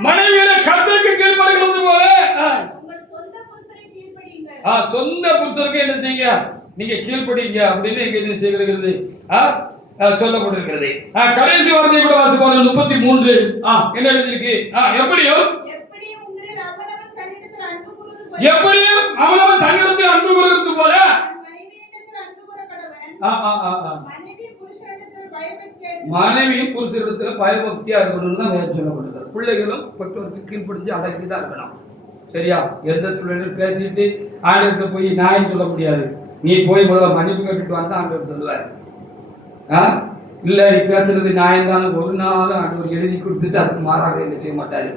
மனைவிகளே கர்த்தருக்கு கீழ்ப்படிகிறது போல உங்கள் சொந்த புருஷருக்கு கீழ்ப்படியுங்கள். சொந்த புருஷருக்கு என்ன செய்யுங்க, நீங்க கீழ்ப்படிங்க அப்படின்னு இங்க என்ன செய்கிறது சொல்லப்பட்டிருக்கிறது. கடைசி வார்த்தை கூட வாசிப்பாரு 33. என்ன எழுதிருக்கு? எப்படியும் அவனவன் தன்னிடத்தில் அன்பு கூறுவது போல மனைவியும் புருஷனிடத்தில் பயபக்தியா இருக்கணும்னு தான் வேறு சொல்லப்பட்டிருக்கிறது. பிள்ளைகளும் பெற்றோருக்கு கீழ்ப்படிஞ்சு அடக்கி தான் இருக்கணும். சரியா? எந்த சூழ்நிலையும் பேசிட்டு ஆண்டவர்கிட்ட போய் நியாயம் சொல்ல முடியாது. நீ போய் முதல்ல மன்னிப்பு கேட்டுட்டு வந்து ஆண்டவர் சொல்லுவார். இல்ல நீ பேசுறது நியாயம் தானே ஒரு நாள் ஆண்டவர் எழுதி கொடுத்துட்டு அதுக்கு மாறாக என்ன செய்ய மாட்டாரு,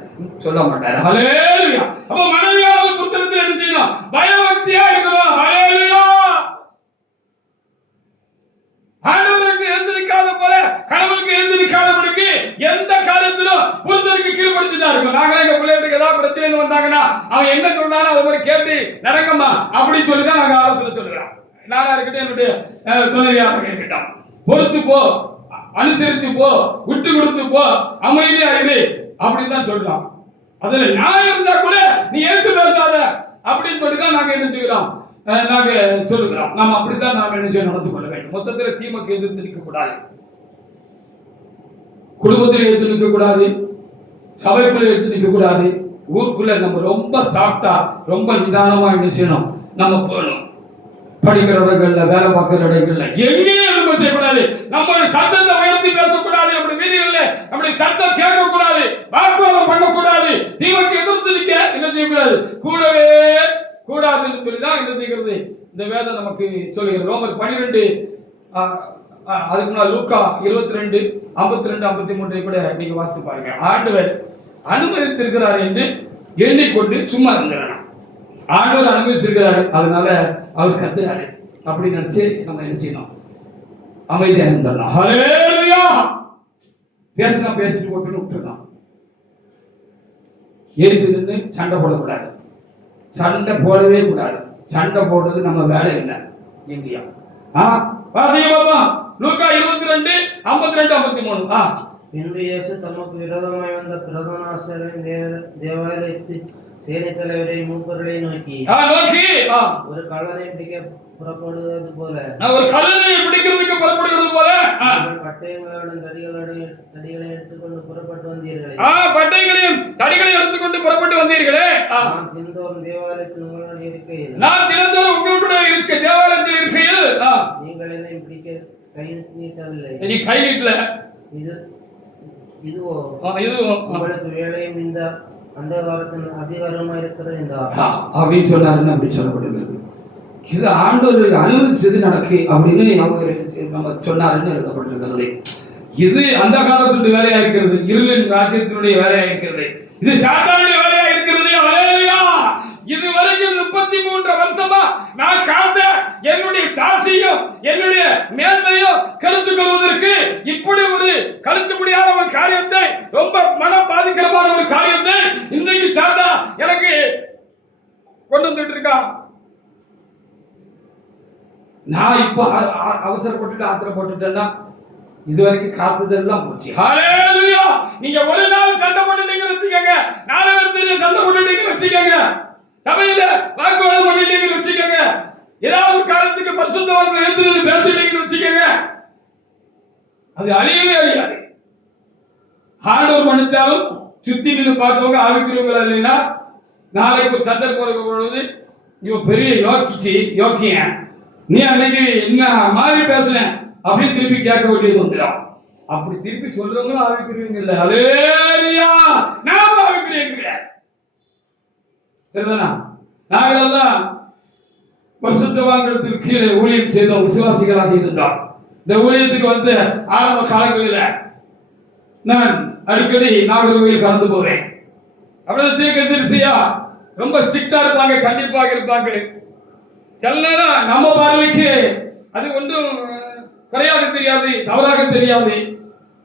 சொல்ல மாட்டாரு. ஹல்லேலூயா. அப்ப மனைவியானவர் புருஷனிடத்தில் என்ன செய்யணும்? பயபக்தியா இருக்கணும். ஹல்லேலூயா. ஆண்டவருக்கு எழுந்து நிற்காத போல கணவனுக்கு எழுந்து நிற்காதபடிக்கு எந்த காரியத்திலும் புருஷனுக்கு கீழ்படுத்திதான் இருக்கும். நாங்க எங்க பிள்ளைகளுக்கு ஏதாவது பிரச்சனை வந்தாங்கன்னா அவன் என்ன சொன்னாலும் அதை மாதிரி கேட்டு நடக்கமா அப்படின்னு சொல்லிதான் நாங்க ஆலோசனை சொல்லுறோம். நானா இருக்கட்டும், என்னுடைய துணைவியாக இருக்கட்டும், பொறுத்து போ, அனுசரிச்சு போ, விட்டு கொடுத்து போ, அமைதியா இரு அப்படின்னு தான் சொல்றோம். அதுல நான் இருந்தா கூட நீ எதுக்கு பேசாத அப்படின்னு சொல்லிதான் நாங்க என்ன செய்கிறோம், நாங்க சொல்லுகிறோம். நாம் அப்படித்தான் நாம் என்ன செய்ய நடந்து கொள்ள வேண்டும். மொத்தத்தில் தீமைக்கு எதிர்த்து நிற்க கூடாது, குடும்பத்தில் எதிர்த்து நிற்க கூடாது, சபைக்குள்ள எடுத்து நிற்க கூடாது. ஊருக்குள்ள நம்ம ரொம்ப சாப்பிட்டா ரொம்ப நிதானமா என்ன செய்யணும், நம்ம போகணும். படிக்கிற இடங்கள்ல, வேலை பார்க்கிற இடங்கள்ல எங்கேயும் நம்ம செய்யக்கூடாது. நம்மளுடைய சத்தத்தை உயர்த்தி பேசக்கூடாது. நம்முடைய வீதிகளில் நம்முடைய சத்தம் கேட்கக்கூடாது, வாக்குவாதம் பண்ணக்கூடாது, தீமைக்கு எதிர்த்து நிற்க என்ன செய்யக்கூடாது, கூடவே கூடாதுன்னு சொல்லிதான் என்ன செய்கிறது இந்த வேதம் நமக்கு சொல்லுகிறது. ரோமர் 12 அதுக்கு முன்னாடி லூக்கா 22, 52, 53 கூட நீங்க வாசித்து பாருங்க. ஆண்டவர் அனுமதித்திருக்கிறார் என்று எண்ணிக்கொண்டு சும்மா இருந்தார். ஆண்டவர் அனுமதிச்சிருக்கிறாரு, அதனால அவர் கத்துறாரு அப்படி நினைச்சு நம்ம என்ன செய்யணும், அமைதியா இருந்தோம். ஹல்லேலூயா. பேசினா பேசிட்டு போட்டுன்னு விட்டுருந்தோம். ஏறிட்டு நின்று சண்டை போடக்கூடாது, சண்டை போடவே கூடாது. சண்டை போடுறது நம்ம வேலை இல்லை. எங்கயா வாசிங்க பாப்பா. லூக்கா 22, 52, 53. பின்பு இயேசு தமக்கு விரோதமாய் வந்த பிரதான ஆசாரியரின் தேவாலயத்து சேனை தலைவரை மூப்பர்களை நோக்கி ஒரு கள்ளனை பிடிக்க புறப்படுவது போல, ஒரு கள்ளனை பிடிக்கிறதுக்கு புறப்படுகிறது போல பட்டயங்களுடன் தடிகளை எடுத்துக்கொண்டு புறப்பட்டு வந்தீர்களே. பட்டயங்களையும் தடிகளையும் எடுத்துக்கொண்டு புறப்பட்டு வந்தீர்களே. நான் தினந்தோறும் தேவாலயத்தில் உங்களுடைய இருக்கையில், நான் தினந்தோறும் உங்களுடைய தேவாலயத்தில் இருக்கையில் நீங்கள் என்னை பிடிக்க கை நீட்டவில்லை. நீ கை நீட்டல. இதுவோ உங்களுக்கு வேலையும் இந்த அந்தகாரத்தின் அதிகாரமா இருக்கிறது என்றார் அப்படின்னு சொன்னாருன்னு அப்படி சொல்லப்படுகிறது. இது ஆண்டவர் அனுமதிச்சது நடக்கு அப்படின்னு நம்ம சொன்னாருன்னு எழுதப்பட்டிருக்கிறது. இது அந்த காலத்துடைய வேலையா இருக்கிறது, இருளின் ராஜ்யத்தினுடைய வேலையா இருக்கிறது, இது சாத்தானுடைய வேலையா இருக்கிறது. ஹல்லேலூயா. இது வரைக்கும் 33 வருஷமா நான் காத்த என்னுடைய சாட்சியும் என்னுடைய மேன்மையும் கருத்து கொள்வதற்கு இப்படி ஒரு கருத்துப்படியான ஒரு காரியத்தை, ரொம்ப மனம் பாதிக்கிறமான ஒரு காரியத்தை இன்றைக்கு சாத்தா எனக்கு கொண்டு வந்துட்டு இருக்கான். நான் இப்போ அவசரப்பட்டுட்டு ஆத்திரப்பட்டுட்டேன்னா இதுவரைக்கும் காத்ததெல்லாம் போச்சு. ஹல்லேலூயா. நீங்க ஒரு நாள் சண்டை போட்டுட்டீங்கன்னு வச்சுக்கோங்க, 4 பேர் சண்டை போட்டுட்டீங்கன்னு வச்சுக்கோங்க, சபையில வாக்குவாதம் பண்ணிட்டீங்கன்னு வச்சுக்கோங்க, ஏதாவது ஒரு காலத்துக்கு பரிசுத்தவான்களை எடுத்து பேசிட்டீங்கன்னு வச்சுக்கோங்க, அது அழியவே அழியாது. ஆண்டவர் மன்னிச்சாலும் சுத்தி நின்று பார்த்தவங்க ஆவிக்கிறவங்களா இல்லைன்னா நாளைக்கு ஒரு சந்தர்ப்பம் பொழுது இவன் பெரிய யோக்கியன் நீ அன்னைக்கு என்ன மாதிரி பேசுன அப்படின்னு திருப்பி கேட்க வேண்டியது வந்துடும். அப்படி திருப்பி சொல்றவங்களும் ஆவிக்குரியவங்க இல்ல. ஹல்லேலூயா, நாம ஆவிக்குரியவங்க கிடையாது. சரிதானா? நாங்கள் எல்லாம் பரிசுத்தவான்களுக்கு கீழே ஊழியம் செய்த விசுவாசிகளாக இருந்தார். இந்த ஊழியத்துக்கு வந்து ஆரம்ப காலங்களில் நான் அடிக்கடி நாகர்கோவில் கலந்து போறேன். அப்படியே தீர்க்கதரிசியா ரொம்ப ஸ்ட்ரிக்டா இருப்பாங்க, கண்டிப்பாக இருப்பாங்க. சில நேரம் நம்ம பார்வைக்கு அது ஒன்றும் குறையாக தெரியாது, தவறாக தெரியாது.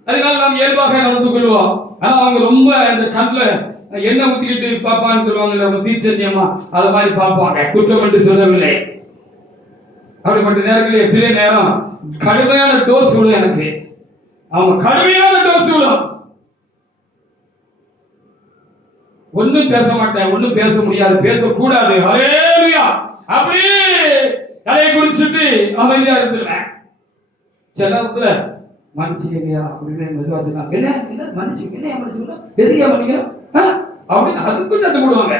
அதனால நாம் இயல்பாக நடந்து கொள்வோம். ஆனா அவங்க ரொம்ப இந்த கண்ணில் என்ன ஊத்திக்கிட்டு பார்ப்பான்னு சொல்லுவாங்க, தீச்சன்யமா அதை மாதிரி பார்ப்பாங்க. குற்றம் என்று சொல்லவில்லை. அப்படிப்பட்ட நேரங்களில் எத்தனை நேரம் கடுமையான டோஸ் விடும் எனக்கு. அவங்க கடுமையான டோஸ் விடும். ஒன்னும் பேச மாட்டேன், ஒன்னும் பேச முடியாது, பேசக்கூடாது. ஹல்லேலூயா, அப்படியே தலையை குடிச்சிட்டு அமைதியா இருந்துருவேன். சில நேரத்துல மன்னிச்சுக்கங்கயா அப்படின்னு மெதுவா சொன்னாங்க. என்ன என்ன மன்னிச்சுக்க, என்ன மன்னிச்சுக்கணும், எதுக்கா மன்னிக்கணும் அப்படின்னு அதுக்கும் சத்தம் போடுவாங்க.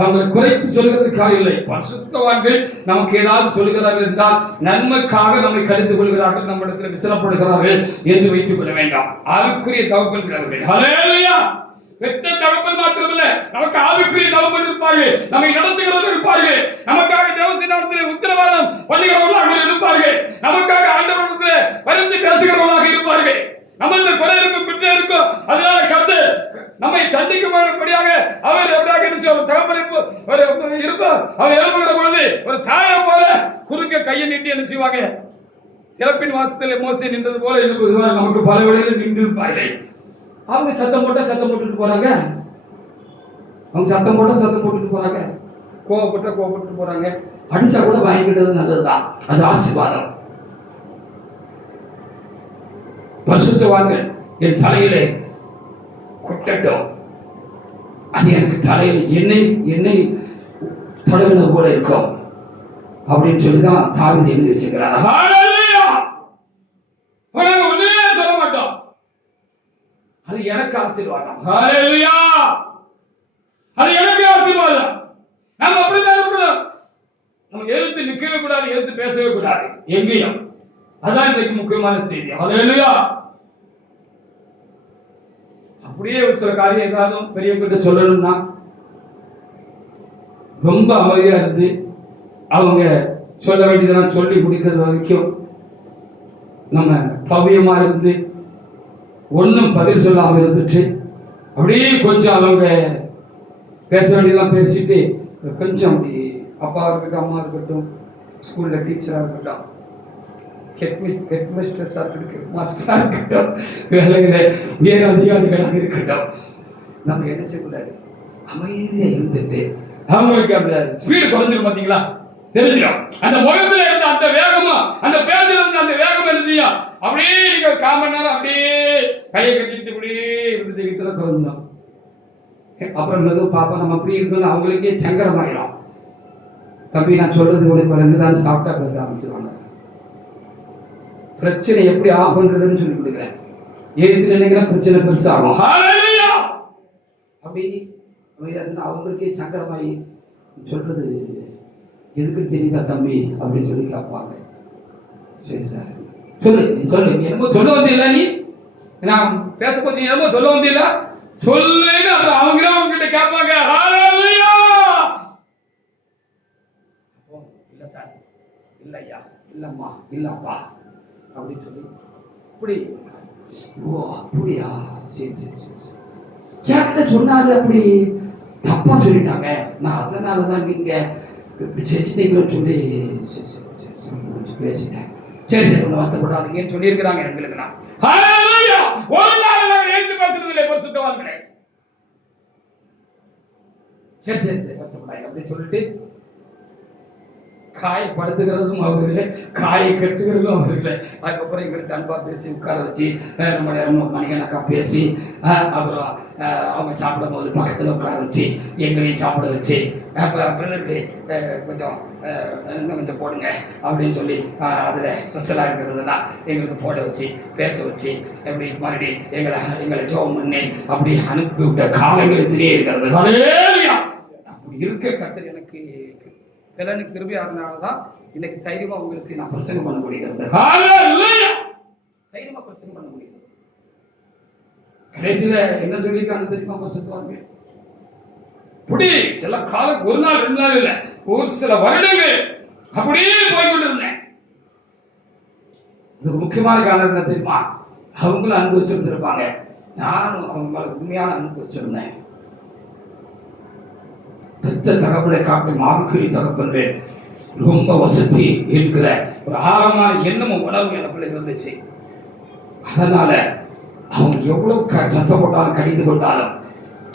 அவங்களை குறைத்து சொல்கிறதுக்காக இல்லை. பரிசுத்தவான்கள் நமக்கு ஏதாவது சொல்கிறார்கள் என்றால் நன்மைக்காக நம்மை கடிந்து கொள்கிறார்கள், நம்மிடத்தில் விசிறப்படுகிறார்கள் என்று வைத்துக் கொள்ள வேண்டாம். ஆவிக்குரிய தகப்பன் ஹல்லேலூயா, பெற்ற தகப்பன் மாத்திரமல்ல, நமக்கு ஆவிக்குரிய தகப்பன் இருப்பார்கள், நம்மை நடத்துகிறவர்கள் இருப்பார்கள், நமக்காக தேவசேனாவிடத்தில் உத்தரவாதம் பண்ணுகிறவர்களாக இருப்பார்கள், நமக்காக ஆண்டவரிடத்தில் பரிந்து பேசுகிறவர்களாக இருப்பார்கள். நம்மள்ட்ட குறை இருக்கும், குற்றம் இருக்கும். அதனால கர்த்தர் நம்மை தண்டிக்கும்படியாக அவர் எப்படியாக ஒரு தகப்பனை இருப்பார். அவர் எழுப்புகிற பொழுது ஒரு தாயை போல குறுக்க கையை நீட்டி என்ன செய்வாங்க, திறப்பின் வாசத்தில் மோசே நின்றது போல எழுப்புகிறார். நமக்கு பல வழியில் நின்று இருப்பார்கள். அவங்க சத்தம் போட்டா சத்தம் போட்டுட்டு போறாங்க, அவங்க சத்தம் போட்டா சத்தம் போட்டுட்டு போறாங்க, கோவப்பட்டா கோவப்பட்டு போறாங்க. அடிச்சா கூட வாங்கிக்கிட்டது நல்லதுதான், அது ஆசீர்வாதம். பரிசுத்தவான்கள் என் தலையிலே கொட்டட்டும், அது எனக்கு தலையில எண்ணெய் தடவினது போல இருக்கும் அப்படின்னு சொல்லிதான் தாவீது எழுதி வச்சுக்கிறார். ஹல்லேலூயா, ஒண்ணுமே சொல்ல மாட்டோம், அது எனக்கு ஆசீர்வாதம். ஹல்லேலூயா, அது எனக்கு ஆசீர்வாதம். நம்ம அப்படிதான் இருக்கணும். நம்ம எதிர்த்து நிற்கவே கூடாது, எதிர்த்து பேசவே கூடாது எங்கேயும். அதான் இன்றைக்கு முக்கியமான செய்தி. ஹல்லேலூயா. அப்படியே ஒரு சில காரியம் ஏதாவது பெரியவங்கிட்ட சொல்லணும்னா ரொம்ப அமைதியா இருந்து அவங்க சொல்ல வேண்டியதெல்லாம் சொல்லி முடிக்கிறது வரைக்கும் நம்ம பவ்யமா இருந்து ஒன்றும் பதில் சொல்லாம இருந்துட்டு அப்படியே கொஞ்சம் அவங்க பேச வேண்டியதெல்லாம் பேசிட்டு கொஞ்சம் அப்படி அப்பா இருக்கட்டும், அம்மா இருக்கட்டும், ஸ்கூல்ல டீச்சரா இருக்கட்டும், ஹெட்மிஸ்ட்ரஸா இருக்கட்டும், மாஸ்டரா இருக்கட்டும், வேலையில உயர் அதிகாரிகளாக இருக்கட்டும், நம்ம என்ன செய்யக்கூடாது, அமைதியா இருந்துட்டு அவங்களுக்கு அந்த ஸ்பீடு குறைஞ்சிடும். பாத்தீங்களா, தெரிஞ்சிடும். அந்த முகத்துல இருந்த அந்த வேகமா, அந்த பேச்சுல இருந்த அந்த வேகம் என்ன செய்யும், அப்படியே நீங்க ஒரு 1/4 மணி நேரம் அப்படியே கையை கட்டிட்டு அப்படியே இருந்துட்டு குறைஞ்சிடும். அப்புறம் மெதுவும் பாப்பா நம்ம அப்படி இருந்தோம், அவங்களுக்கே சங்கடமாயிடும். தம்பி நான் சொல்றது உனக்கு வளர்ந்துதான் சாப்பிட்டா பேச ஆரம்பிச்சிருவாங்க. பிரச்சனை எப்படி ஆகுன்றதுன்னு சொல்லி கொடுக்குறேன். ஏத்து நினைக்கிற பிரச்சனை பெருசாகும். அப்படி அவங்களுக்கே சங்கடமாயி சொல்றது எதுக்கு தெரியுதா தம்பி அப்படின்னு சொல்லி கேட்பாங்க. சரி சார் சொல்லு, நீ சொல்லு, நீ என்னமோ சொல்ல வந்தீங்களா, நீ நான் பேசப்போது நீ என்னமோ சொல்ல வந்தீங்களா சொல்லுன்னு அப்புறம் அவங்களே உங்ககிட்ட கேட்பாங்க. இல்ல சார், இல்லையா, இல்லம்மா, இல்லப்பா அப்படின்னு சொல்லி இப்படி. ஓ அப்படியா, சரி சரி சரி சரி, கேட்ட சொன்னாரு அப்படி தப்பா சொல்லிட்டாங்க, நான் அதனாலதான் நீங்க செஞ்சுட்டீங்கன்னு சொல்லி பேசிட்டேன். சரி சரி ஒண்ணு வருத்தப்படாதீங்கன்னு சொல்லியிருக்கிறாங்க எங்களுக்கு. நான் ஒரு நாள் நாங்கள் எழுந்து பேசுறது இல்லை பரிசுத்தவான்களே. சரி சரி சரி வருத்தப்படாது அப்படின்னு சொல்லிட்டு காயப்படுத்துகிறதும் அவர்களே, காயை கட்டுகிறதும் அவர்களே. அதுக்கப்புறம் எங்களுக்கு அன்பா பேசி உட்கார வச்சு ரொம்ப நேரம் மணிக்கணக்கா பேசி அப்புறம் அவங்க சாப்பிடும் போது பக்கத்தில் உட்கார வச்சு எங்களையும் சாப்பிட வச்சு பிரதருக்கு கொஞ்சம் இன்னும் கொஞ்சம் போடுங்க அப்படின்னு சொல்லி அதில் ஸ்பெஷலாக இருக்கிறதுனா எங்களுக்கு போட வச்சு பேச வச்சு எப்படி மறுபடியும் எங்களை ஜெபம் பண்ணி அப்படி அனுப்பி விட்ட காலங்கள் எத்தனையே இருக்கிறது. அப்படி இருக்க கர்த்தர் எனக்கு கல்லணை கிருபையா இருந்தனாலதான் இன்னைக்கு தைரியமா உங்களுக்கு நான் பிரசங்கம் பண்ண முடியுது. தைரியமா பிரசங்கம் பண்ண முடியுது. கடைசியில என்ன சொல்லியிருக்காங்க தெரியுமா? பிரசங்குவாங்க இப்படி சில காலம், ஒரு நாள் 2 நாள் இல்ல, ஒரு சில வருடங்கள் அப்படியே போய்கொண்டு இருந்தேன். இது முக்கியமான காரணம் என்ன தெரியுமா? அவங்களும் அன்பு வச்சிருந்திருப்பாங்க, நானும் அவங்க மேல உண்மையான அன்பு வச்சிருந்தேன். பெத்த தகப்பனை காப்பி மாவுக்குறி தகப்பன் ரொம்ப வசதி இருக்கிற ஒரு ஆழமான எண்ணமும் உணர்வு எனக்குள்ள இருந்துச்சு. அதனால அவங்க எவ்வளவு சத்தம் போட்டாலும் கடிந்து கொண்டாலும்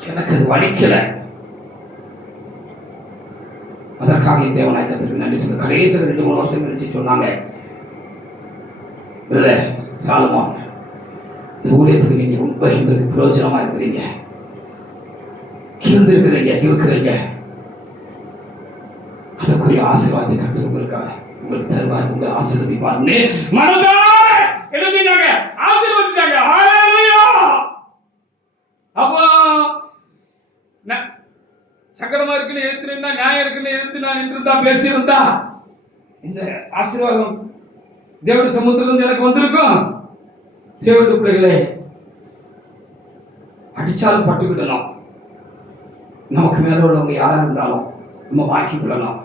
எனக்கு அது வலிக்கல. அதற்காக தேவநாயகத்திற்கு நன்றி சொல்ல. கடைசியில் 2-3 வருஷம் கழிச்சு சொன்னாங்க, சாலமோன், இந்த ஊழியத்துக்கு நீங்க ரொம்ப எங்களுக்கு பிரயோஜனமா இருக்கிறீங்க, இருக்கிறீங்க. அதற்குரிய ஆசீர்வாதத்தை கர்த்தர் உங்களுக்கு தருவார், உங்களை ஆசீர்வதிப்பார்னு மனசார எழுதினாங்க, ஆசீர்வதிச்சாங்க. ஹல்லேலூயா. அப்போ சங்கடமா இருக்குன்னு எழுத்துனா, நியாயம் இருக்குன்னு எழுத்துனா நின்றுதா பேசியிருந்தா இந்த ஆசீர்வாதம் தேவனுடைய சமூகத்திலிருந்து எனக்கு வந்திருக்கும். தேவனுடைய பிள்ளைகளே, அடிச்சாலும் பட்டு விடணும். நமக்கு மேல உள்ளவங்க யாரா இருந்தாலும் நம்ம வாக்கி கொள்ளணும்.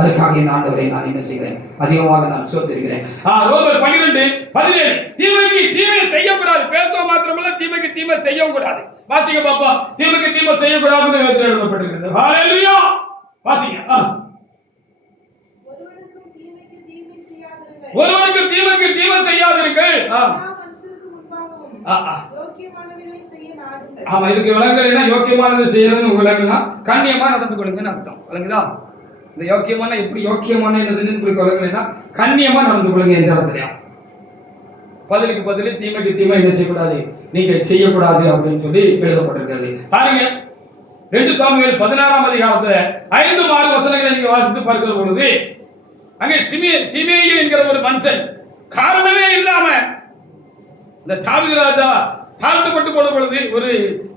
அதுக்காக என் ஆண்டவரை நான் என்ன செய்கிறேன்? அதிகமாக நான் சோத்திருக்கிறேன். ரோமர் 12:17 தீமைக்கு தீமை செய்யக்கூடாது. பேச மாத்திரமல்ல, தீமைக்கு தீமை செய்யவும் கூடாது. வாசிங்க பாப்பா. தீமைக்கு தீமை செய்யக்கூடாதுன்னு எழுதப்பட்டிருக்கிறது. ஹல்லேலூயா. வாசிங்க. ஒருவனுக்கு தீமைக்கு தீமை செய்யாதிருங்கள். ஆமா, இதுக்கு விளங்கலைன்னா யோக்கியமானது செய்யறதுன்னு விளங்குனா கண்ணியமா நடந்து கொள்ளுங்கன்னு அர்த்தம். விளங்குதா? இந்த யோக்கியமான எப்படி யோக்கியமான உங்களுக்கு விளங்கலைன்னா கண்ணியமா நடந்து கொள்ளுங்க. எந்த இடத்துலயும் பதிலுக்கு பதில் தீமைக்கு தீமை என்ன செய்யக்கூடாது, நீங்க செய்யக்கூடாது அப்படின்னு சொல்லி எழுதப்பட்டிருக்கிறது. பாருங்க, 2 சாமுவேல் 16ஆம் அதிகாரத்துல 5-6 வசனங்களை நீங்க வாசித்து பார்க்கிற பொழுது அங்கே சிமேயி என்கிற ஒரு மனுஷன் காரணமே இல்லாம இந்த தாவீது ராஜா தாழ்த்தப்பட்டு போன பொழுது, ஒரு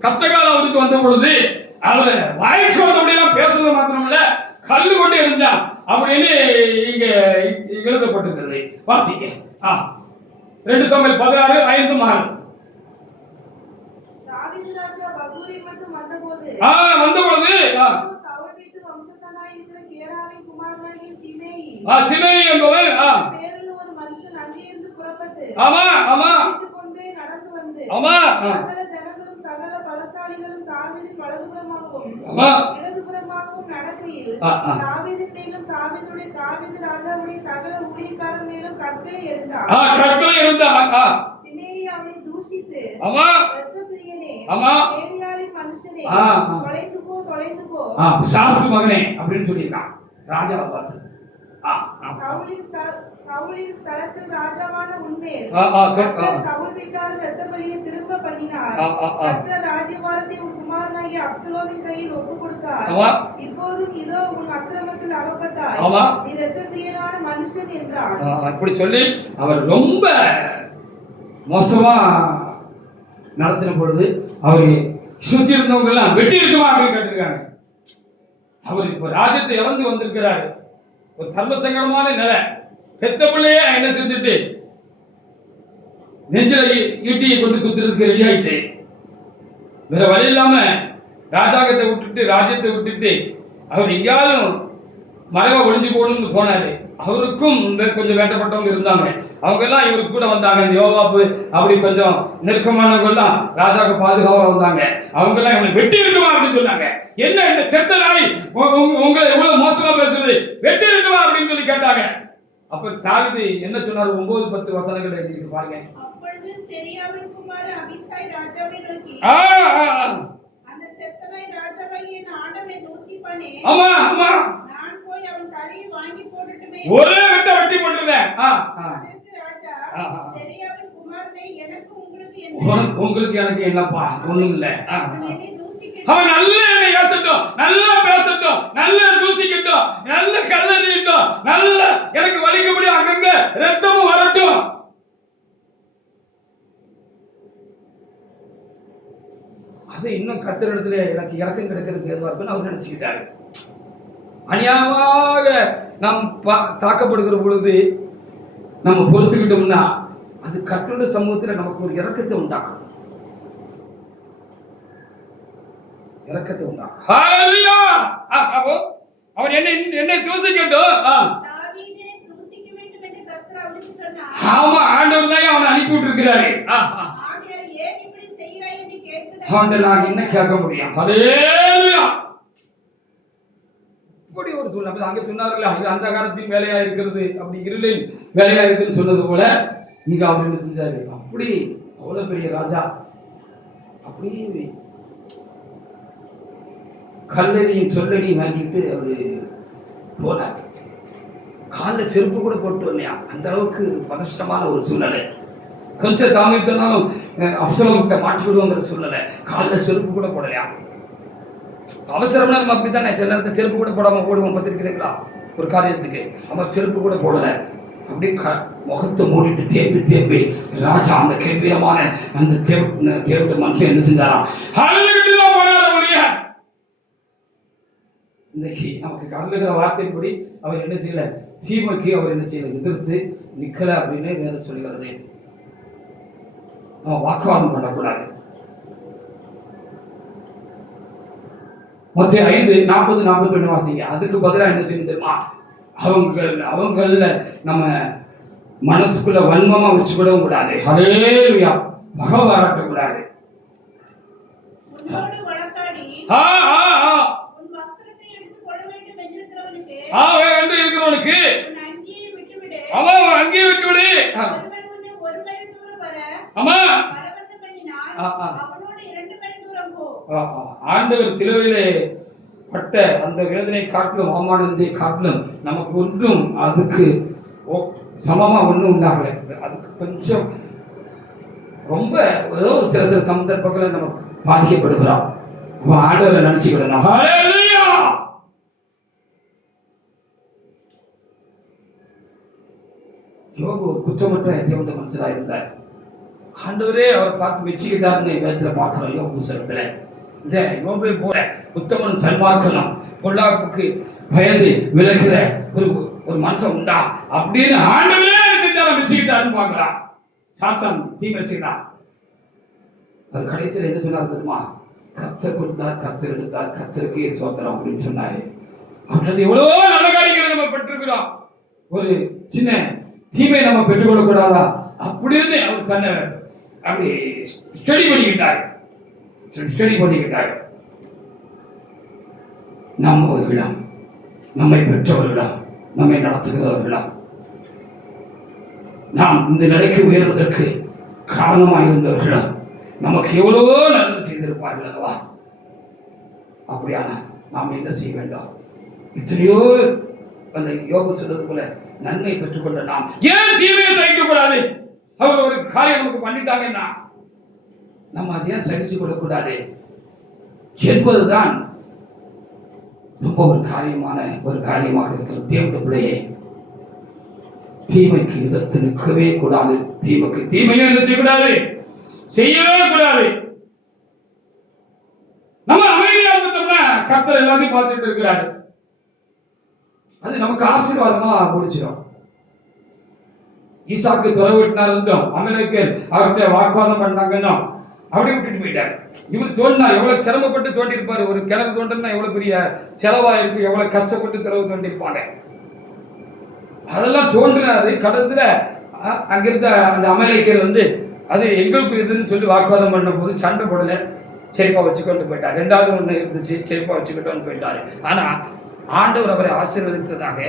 கஷ்டகாலம் அவருக்கு வந்த பொழுது, அவர் வாய்க்கு வந்தபடியெல்லாம் பேசுறது மாத்திரமல்ல, கல்லு கொண்டு இருந்தான் அப்படின்னு இங்க எழுதப்பட்டிருக்கிறது. வாசிக்க. 2 சாமுவேல் 16:5-6. வந்தபொழுது சிமேயி என்பவன் ஆமா ஆமா ஆமா சகல பலசாலிகளும் தாவீதின் வலதுபுறமாகவும் இடதுபுறமாகவும் நடக்கையில் தாவீது ராஜாவுடைய சகல ஊழியக்காரர் மேலும் கற்களை எறிந்தான். சிமேயி அவனை தூஷித்து, இரத்தப்பிரியனே, ஏலியாவின் மனுஷனே, தொலைந்து போ பிசாசு மகனே அப்படின்னு சொல்லிட்டான் ராஜாவை பார்த்து. சவுலின் ஸ்தலத்தில் ராஜாவான உன்மேல் சவுல் வீட்டார் இரத்த பலியை திரும்ப பண்ணினார். கர்த்தர் ராஜ்யபாரத்தை உன் குமாரனாகிய அப்சலோமின் கையில் ஒப்பு கொடுத்தார். இப்போதும் இதோ உன் அக்கிரமத்தில் அகப்பட்டாய், நீ இரத்தப்பிரியனான மனுஷன் என்றார். அப்படி சொல்லி அவர் ரொம்ப மோசமா நடத்தின பொழுது அவரு சுத்தி இருந்தவங்க எல்லாம் வெட்டி இருக்குமா அப்படின்னு கேட்டிருக்காங்க. அவர் இப்ப ராஜ்யத்தை இழந்து வந்திருக்கிறாரு. ஒரு தர்ம சங்கடமான நிலை. பெத்த பிள்ளையே என்ன செஞ்சுட்டு நெஞ்சில ஈட்டியை கொண்டு குத்துறதுக்கு ரெடி ஆயிட்டு, வேற வழி இல்லாம ராஜ்யத்தை விட்டுட்டு அவர் எங்கேயாவது மறைவா ஒளிஞ்சு போகணும்னு போனாரு. அவருக்கும் கொஞ்சம் வேண்டப்பட்டவங்க இருந்தாங்க. அவங்க எல்லாம் இவருக்கு கூட வந்தாங்க. யோவாப்பு அப்படி கொஞ்சம் நெருக்கமானவங்க எல்லாம் ராஜாவுக்கு பாதுகாவா வந்தாங்க. அவங்க எல்லாம் இவனை வெட்டி இருக்குமா அப்படின்னு சொன்னாங்க. என்ன இந்த செத்த நாய் உங்களை எவ்வளவு மோசமா பேசுறது, வெட்டி இருக்குமா அப்படின்னு சொல்லி கேட்டாங்க. அப்ப தாவீது என்ன சொன்னார்? 9-10 வசனங்கள் எழுதி பாருங்க. அப்பொழுது செரியாவின் குமாரன் அபிசாய் ராஜாவை நோக்கி, அந்த செத்த நாய் ராஜாவை என் ஆண்டவனை தூஷிப்பானே, ஆமா ஆமா, நான் போய் அவன் தலையை வாங்கி போட்டுட்டுமே, ஒரே வெட்டி போட்டுருவேன். அதற்கு ராஜா, செரியாவின் குமாரனே, உங்களுக்கு எனக்கு என்னப்பா, ஒண்ணும் இல்ல. அவன் நல்ல என்னை ஏசட்டும், நல்லா பேசட்டும், நல்லா தூசிக்கட்டும், நல்ல கல்லறியட்டும், நல்ல எனக்கு வலிக்கப்படி அங்கங்க ரத்தமும் வரட்டும். அது இன்னும் கர்த்தரிடத்துல எனக்கு இறக்கம் கிடைக்கிறதுக்கு ஏதுவா இருக்குன்னு அவர் நினைச்சுக்கிட்டாரு. அநியாயமாக நாம் தாக்கப்படுகிற பொழுது நம்ம பொறுத்துக்கிட்டோம்னா அது கர்த்தருடைய சமூகத்தில் நமக்கு ஒரு இரக்கத்தை உண்டாக்கும். இரக்கத்தை உண்டாக்கும். ஹalleluya. அப்போ அவர் என்னை தூசிக்கட்டும். தாவீதை தூசிக்க வேண்டும் என்று கர்த்தர் அவனுக்கு சொன்னார். ஆமா, ஆண்டவர் தான் அவனை அனுப்பி விட்டுருக்கிறாரு. ஆகையால் ஏன் இப்படி செய்கிறாய் என்று கேட்கிறார். ஆண்டவராக என்ன கேட்க முடியும்? ஹalleluya. இப்படி ஒரு சூழ்நிலை அங்கே சொன்னார்களா, இது அந்த காலத்தின் வேலையா இருக்கிறது, அப்படி இருளின் வேலையா இருக்குன்னு சொன்னது போல இங்க அவர் என்ன செஞ்சாரு? அப்படி அவ்வளவு பெரிய ராஜா அப்படியே கல்லறியும் சொல்லடியும் வாங்கிட்டு அவரு போனார். காலில் செருப்பு கூட போட்டு வரலையா, அந்த அளவுக்கு பதஷ்டமான ஒரு சூழ்நிலை. கொஞ்சம் தாமதித்தனாலும் அப்சலோம் கிட்ட மாட்டிக்கிடுவோங்கிற சூழ்நிலை. காலில் செருப்பு கூட போடலையா. அவசரம்னா நம்ம அப்படித்தானே சில நேரத்தை செருப்பு கூட போடாம போடுவோம், பார்த்துருக்கிறீங்களா? ஒரு காரியத்துக்கு அவர் செருப்பு கூட போடல, அப்படி முகத்தை மூடிட்டு தேம்பி தேம்பி ராஜா அந்த கம்பீரமான அந்த தேவட்ட மனுஷன் என்ன செஞ்சாராம்? இன்னைக்கு நமக்கு கலந்துகிற வார்த்தையின்படி அவர் என்ன செய்யல? தீமைக்கு அவர் என்ன செய்யல? எதிர்த்து நிக்கல அப்படின்னு வேதம் சொல்லுகிறது. நம்ம வாக்குவாதம் பண்ணக்கூடாது. மொத்தம் 5:40-41 வாசிங்க. அதுக்கு பதிலாக என்ன செய்யணும் தெரியுமா? அவங்கள நம்ம மனசுக்குள்ள வன்மமா வச்சுக்கூடவும் கூடாது. ஹல்லேலூயா. பகை பாராட்ட கூடாது. உன்னோடு வழக்காடி உன் வஸ்திரத்தை எடுத்துக் கொள்ள வேண்டும் என்றிருக்கிறவனுக்கு உன் அங்கியை விட்டுவிடு. அவன் அங்கேயே விட்டுவிடு. ஒருவன் உன்னை ஒரு மைல் தூரம் வர ஆமா பலவந்தம் பண்ணினான், அவனோடு 2 மைல் தூரம் போ. ஆண்டவர் சிலுவையிலே பட்ட அந்த வேதனை காட்டிலும் அவமானத்தை காட்டிலும் நமக்கு ஒன்றும் அதுக்கு சமமா ஒன்றும் உண்டாகலை. அதுக்கு கொஞ்சம் ரொம்ப ஏதோ ஒரு சில சந்தர்ப்பங்களில் நம்ம பாதிக்கப்படுகிறோம். ஆண்டவரை நினைச்சுக்கிடணும். ஹல்லேலூயா. யோபு குற்றமற்ற தேவனுடைய மனுஷனா இருந்தார். ஆண்டவரே அவரை பார்த்து மெச்சிக்கிட்டாருன்னு வேதத்துல பார்க்கிறோம். யோபு புத்தகத்துல இந்த யோபை போல உத்தமன் சன்மார்க்கனும் பொல்லாப்புக்கு பயந்து விலகுற ஒரு மனுஷன் உண்டா அப்படின்னு ஆண்டவரே மெச்சிக்கிட்டாருன்னு பார்க்கிறான். சாத்தான் தீ மெச்சிக்கிட்டான். அவர் கடைசியில் என்ன சொன்னார் தெரியுமா? கர்த்தர் கொடுத்தார், கர்த்தர் எடுத்தார், கர்த்தருக்கு சோத்திரம் அப்படின்னு சொன்னாரு. அவரது எவ்வளவோ நல்ல காரியங்களை நம்ம பெற்றிருக்கிறோம். ஒரு சின்ன தீமை நம்ம பெற்றுக்கொள்ள கூடாதா அப்படின்னு அவர் தன்னை அப்படி ஸ்டடி பண்ணிக்கிட்டார். நம்மவர்களிடம், நம்மை பெற்றவர்களிடம், நம்மை நடத்துகிறவர்களிடம், நாம் இந்த நிலைக்கு உயர்வதற்கு காரணமாக இருந்தவர்களிடம் நமக்கு எவ்வளவோ நல்லது செய்திருப்பார்கள் அல்லவா? அப்படியான நாம் என்ன செய்ய வேண்டும்? இத்தனையோ அந்த யோபு சொல்றது போல நன்மை பெற்றுக்கொள்ள நாம் ஏன் தீமையை சகிக்கக்கூடாது? அவர் ஒரு காரியம் நமக்கு பண்ணிட்டாங்கன்னா நம்ம அதை ஏன் சகிச்சு கொள்ளக்கூடாது என்பதுதான் ரொம்ப ஒரு காரியமாக இருக்கிறது. தேவனுடைய பிள்ளையே, தீமைக்கு எதிர்த்து நிற்கவே கூடாது. தீமைக்கு தீமையை நிறுத்தக்கூடாது, செய்யவே கூடாது. நம்ம அமைதியா இருந்துட்டோம்னா கர்த்தர் எல்லாத்தையும் பார்த்துட்டு இருக்கிறாரு. அது நமக்கு ஆசீர்வாதமா முடிச்சிடும். ஈசாக்கு துறவிட்டினார், அமெரிக்கர் அவர்கிட்ட வாக்குவாதம் பண்ணாங்கன்னா அப்படியே விட்டுட்டு போயிட்டார். இவர் தோண்டினா எவ்வளவு சிரமப்பட்டு தோண்டி இருப்பாரு. ஒரு கிணறு தோண்டனா எவ்வளவு பெரிய செலவா இருக்கு, எவ்வளவு கஷ்டப்பட்டு திறவு தோண்டி இருப்பாங்க. அதெல்லாம் தோன்றினாரு. கடத்துல அங்கிருந்த அந்த அமெரிக்கர் அது எங்களுக்கு இதுன்னு சொல்லி வாக்குவாதம் பண்ண போது சண்டை போடல, சரிப்பா வச்சுக்கொண்டு போயிட்டார். 2வது ஒண்ணு இருந்துச்சு, சரிப்பா வச்சுக்கிட்டோன்னு போயிட்டாரு. ஆனா ஆண்டவர் அவரை ஆசீர்வதித்ததாக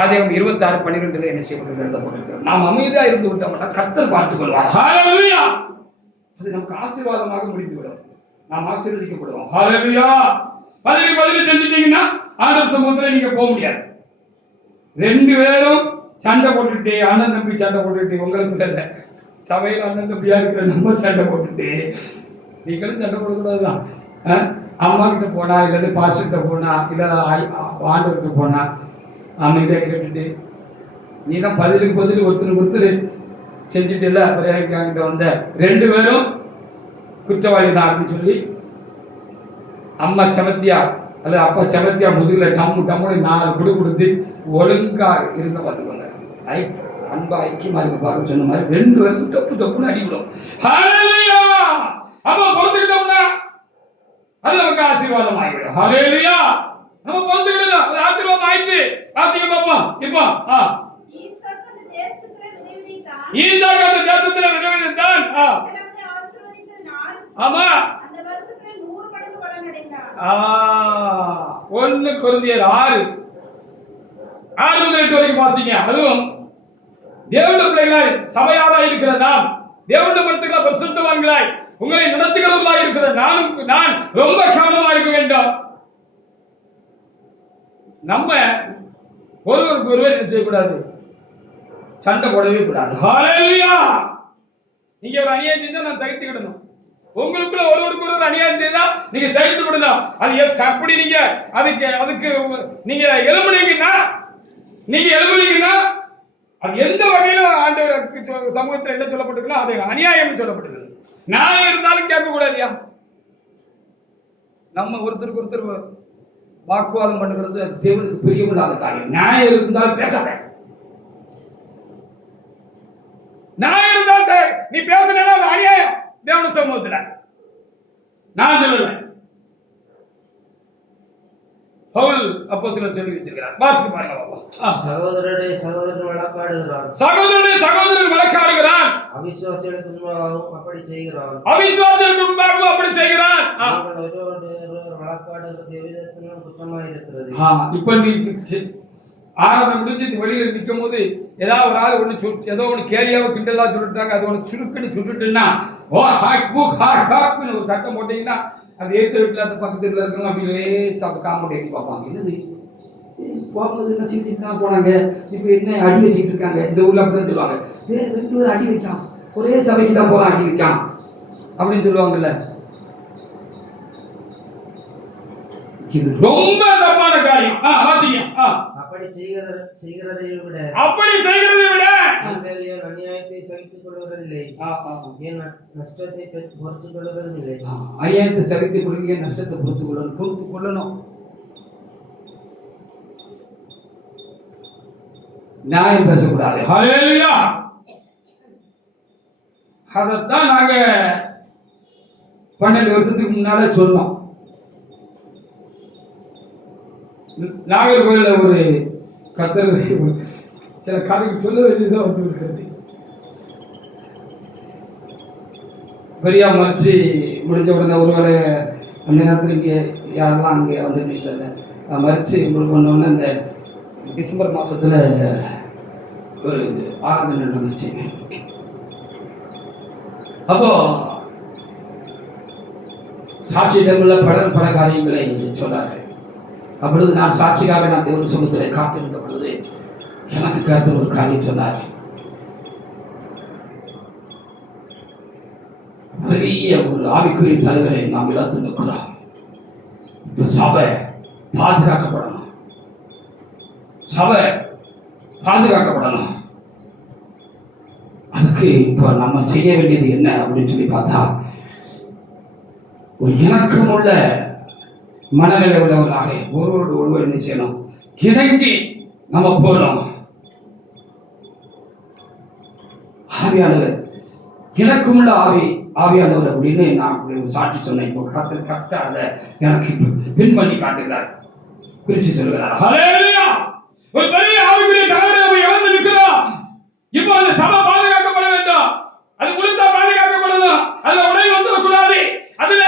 ஆதியாகமம் 26:12 என்ன செய்யப்பட்டிருக்கிறது? நாம் அமைதியா இருந்து விட்டோம்னா கர்த்தர் பார்த்துக் கொள்வார். ஹல்லேலூயா. அது நமக்கு ஆசீர்வாதமாக முடிந்துவிடும். நாம் ஆசீர்வதிக்கப்படுவோம். ஹல்லேலூயா. பதில் செஞ்சுட்டீங்கன்னா ஆண்டவர் சமூகத்துல நீங்க போக முடியாது. 2 பேரும் சண்டை போட்டுட்டு, அண்ணன் தம்பி சண்டை போட்டுட்டு, உங்களுக்கு இல்ல சபையில் அண்ணன் தம்பியா இருக்கிற நம்ம சண்டை போட்டுட்டு, நீங்களும் சண்டை போடக்கூடாதுதான். அம்மா கிட்ட போனா, இல்ல பாஸ்டர்கிட்ட போனா, இல்ல ஆண்டவர்கிட்ட போனா அமைதியா கேட்டுட்டு, நீ தான் பதிலுக்கு ஒருத்தர் செஞ்சுட்டு இல்ல பரிகாரிட்ட வந்த 2 பேரும் குற்றவாளி தான் அப்படின்னு சொல்லி அம்மா சமத்தியா அல்லது அப்பா செமத்தியா முதுகுல டம்முன்னு 4 குடு கொடுத்து ஒழுங்கா இருந்த பார்த்துக்கோங்க. அன்பா ஐக்கியமா இருக்க பார்க்க சொன்ன மாதிரி 2 பேருக்கும் தப்புன்னு அடிவிடும். ஹல்லேலூயா. அப்ப பொறுத்துக்கிட்டோம்னா அது நமக்கு ஆசீர்வாதம் ஆகிவிடும். ஹல்லேலூயா. நம்ம பொறுத்துக்கிட்டோம், அது ஆசீர்வாதம் ஆயிட்டு. வாசிங்க பாப்போம். இப்போ ஈசாக்கு அந்த தேசத்திலே விதைத்தான். ஆசீர்வதித்த நாள். ஆமா. அந்த வருஷத்திலே 100 மடங்கு பலன் அடைந்தான். 1 கொரிந்தியர் 6:8 வரைக்கும் வாசிங்க. அதுவும் தேவனுடைய பிள்ளைகளாய் சபையாராய் இருக்கிற நாம், தேவனுடைய மனுஷர்களாய் பரிசுத்தவான்களாய் உங்களை நடத்துகிறவர்களாய் இருக்கிற நான் ரொம்ப கவனமா இருக்க வேண்டும். நம்ம ஒருவருக்கு ஒருவர் என்ன செய்யக்கூடாது, சண்டை போடவே கூடாது. ஹல்லேலூயா. நீங்க ஒரு அநியாயம் செஞ்சா நான் சகித்துக்கிடணும். உங்களுக்குள்ள ஒருவருக்கு ஒருவர் அநியாயம் செய்தா நீங்க சகித்து விடணும். அது அப்படி நீங்க அதுக்கு நீங்க எழுப்புனீங்கன்னா அது எந்த வகையில ஆண்டவர் சமூகத்தில் என்ன சொல்லப்பட்டிருக்கோ அது அநியாயம் சொல்லப்பட்டிருக்கு. நியாயம் இருந்தாலும் கேட்க கூடாதியா. நம்ம ஒருத்தருக்கு ஒருத்தர் வாக்குவாதம் பண்ணுகிறது அது தேவனுக்கு பிரியமில்லாத காரியம். நியாயம் இருந்தாலும் பேசாத. நியாயம் இருந்தால் நீ பேசினா அது அநியாயம். தேவனுடைய சமூகத்தில் நான் சொல்லல, பவுல் அப்போஸ்தலர் சொல்லி வைத்திருக்கிறார். வாசித்து பாருங்க பாப்பா. சகோதரனுடைய சகோதரன் வழக்காடுகிறான். அவிசுவாசிகளுக்கு முன்பாகவும் அப்படி செய்கிறான். வழக்காடுகிறது எவ்விதத்திலும் குற்றமாய் இருக்கிறது. இப்ப நீ ஆராதனை முடிஞ்சு வெளியில நிற்கும் போது ஏதாவது ஒரு ஆள் ஏதோ ஒன்று கேலியாவை கிண்டலா சொல்லிட்டாங்க, அது ஒன்று சுருக்குன்னு சொல்லிட்டுன்னா ஓ ஹாக்குன்னு ஒரு சட்டம் போட்டீங்கன்னா அது ஏற்ற வீட்டில் அந்த பக்கத்து வீட்டில் இருக்கணும் அப்படியே காமெடி அடி பார்ப்பாங்க. என்னது போகும்போது என்ன செஞ்சுட்டு தான் போனாங்க, இப்போ என்ன அடி வச்சுட்டு இருக்காங்க. இந்த ஊரில் அப்படிதான் சொல்லுவாங்க, 2 பேரும் அடி வைக்கான், ஒரே சபைக்கு தான் போகிறான் அடி வைக்கான் அப்படின்னு சொல்லுவாங்கல்ல. இது ரொம்ப தப்பான காரியம். வாசிங்க. அப்படி செய்கிறதை விட அநியாயத்தை சகித்துக் கொள்வதில்லை, என் நஷ்டத்தை பொறுத்துக் கொள்வதும் இல்லை. அநியாயத்தை சகித்துக் கொள்ளுங்க, நஷ்டத்தை பொறுத்துக் கொள்ளணும். நியாயம் பேசக்கூடாது. ஹல்லேலூயா. அதைத்தான் நாங்க 12 வருஷத்துக்கு முன்னால சொன்னோம். நாகர்கோயில ஒரு கத்தர் சில காரியங்கள் சொல்ல வேண்டியதாக வந்து இருக்கிறது. பெரியா மறிச்சு முடிஞ்ச உடனே ஒருவேளை அந்த நேரத்தில் இங்கே யாரெல்லாம் அங்கே வந்து மறிச்சு உங்களுக்கு பண்ணோன்னே இந்த டிசம்பர் மாதத்தில் ஒரு ஆராதனை நடந்துச்சு. அப்போ சாட்சியிடங்களில் பல காரியங்களை சொன்னாங்க. அப்பொழுது நான் சாட்சியாக நான் தேவ சமூகத்தில் காத்திருந்த பொழுது எனக்கு கர்த்தர் ஒரு காரியம் சொன்னார். பெரிய ஒரு ஆவிக்குரிய தலைவரை நாம் இழந்து நிற்கிறோம். இப்ப சபை பாதுகாக்கப்படணும், அதுக்கு இப்ப நம்ம செய்ய வேண்டியது என்ன அப்படின்னு சொல்லி பார்த்தா, ஒரு இணக்கமுள்ள மனநிலை உள்ளவர்களாக ஒருவரோடு ஒருவர் என்ன செய்யணும், இணங்கி நம்ம போகணும். ஆவியானவர் இணக்கமுள்ள ஆவியானவர் அப்படின்னு நான் சாட்சி சொன்னேன். இப்போ கரெக்டா அதை எனக்கு பின் பண்ணி காட்டுகிறார், பிரிச்சு சொல்லுகிறார். ஹல்லேலூயா. ஒரு பெரிய ஆவிக்குரிய தலைவரை நம்ம இழந்து நிற்கிறோம். இப்போ அந்த சபை பாதுகாக்கப்பட வேண்டும், அது முழுசா பாதுகாக்கப்படணும். அதுல உடை வந்துடக்கூடாது, அதுல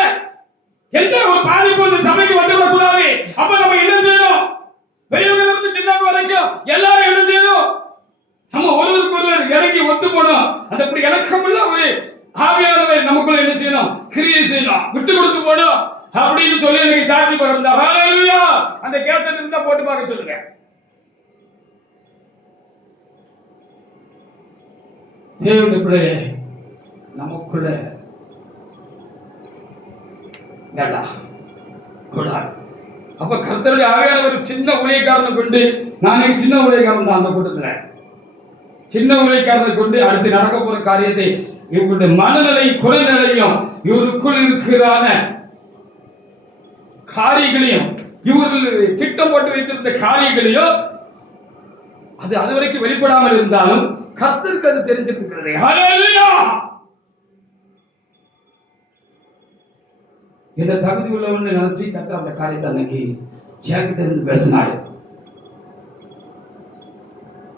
எந்த ஒரு பாதிப்பு இந்த சபைக்கு வந்துவிடக்கூடாது. அப்ப நம்ம என்ன செய்யணும், பெரியவங்க இருந்து சின்னவங்க வரைக்கும் எல்லாரும் என்ன செய்யணும், நம்ம ஒருவருக்கு ஒருவர் இறங்கி ஒத்து போனோம். அந்த இப்படி இலக்கமுள்ள ஒரு ஆவியானவர் நமக்குள்ள என்ன செய்யணும், கிரியை செய்யணும், விட்டு கொடுத்து போனோம் அப்படின்னு சொல்லி எனக்கு சாட்சி பகிர்ந்தா. ஹல்லேலூயா. அந்த கேசட் இருந்தா போட்டு பார்க்க சொல்லுங்க. தேவனுடைய பிள்ளையே, நமக்குள்ள கூடாது. அப்ப கர்த்தருடைய ஆவியான ஒரு சின்ன ஊழியக்காரனை கொண்டு, நான் சின்ன ஊழியக்காரன் தான் அந்த கூட்டத்துல, சின்ன ஊழியக்காரனை கொண்டு அடுத்து நடக்க போற காரியத்தை, இவங்களுடைய மனநிலை குணநிலையும் இவருக்குள் இருக்கிறான காரியங்களையும் இவர்கள் திட்டம் போட்டு வைத்திருந்த காரியங்களையோ அது வரைக்கும் வெளிப்படாமல் இருந்தாலும் கர்த்தருக்கு அது தெரிஞ்சிருக்கிறது. ஹல்லேலூயா. என்ன தகுதி உள்ளவன்னு நினைச்சு கர்த்தர் அந்த காரியத்தை அன்னைக்கு என்கிட்ட இருந்து பேசினாரு.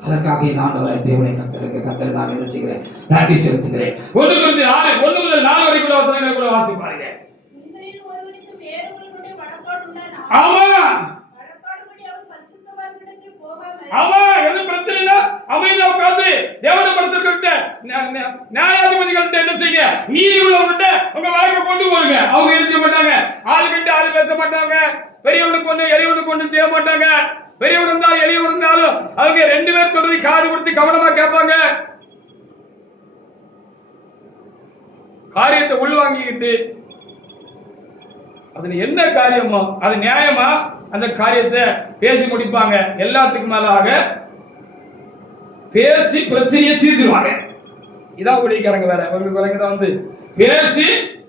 அதற்காக நான் தேவனை கர்த்தர் நான் என்ன செய்கிறேன், நன்றி செலுத்துகிறேன். 1 Corinthians 6 முதல் 4 வரைக்கும் வசனங்களை கூட வாசிப்பாருங்க. ஆமா ஆமா, எது பிரச்சனைனா அமைதியா உட்கார்ந்து தேவனுடைய மனுஷர்கள்ட்ட நியாயாதிபதிகள்ட்ட என்ன செய்யுங்க, நீதி உள்ளவங்கள்ட்ட உங்க வழக்கை கொண்டு போடுங்க. அவங்க என்ன செய்ய மாட்டாங்க, ஆளு கண்டு ஆளு பேச மாட்டாங்க, பெரியவனுக்கு ஒண்ணு எளியவனுக்கு ஒண்ணு செய்ய மாட்டாங்க. பெரியவன் இருந்தாலும் எளியவன் இருந்தாலும் அவங்க 2 பேர் சொல்றதை காது கொடுத்து கவனமா கேட்பாங்க. காரியத்தை உள்வாங்கிக்கிட்டு அதுல என்ன காரியமோ அது நியாயமா அந்த காரியத்தை பேசி முடிப்பாங்க. எல்லாத்துக்கும் மேலாக பேசி பிரச்சனையை தீர்த்துருவாங்க. இதான் ஊழியக்காரங்க வேலை. உங்களுக்கு விளங்குதான், வந்து பேசி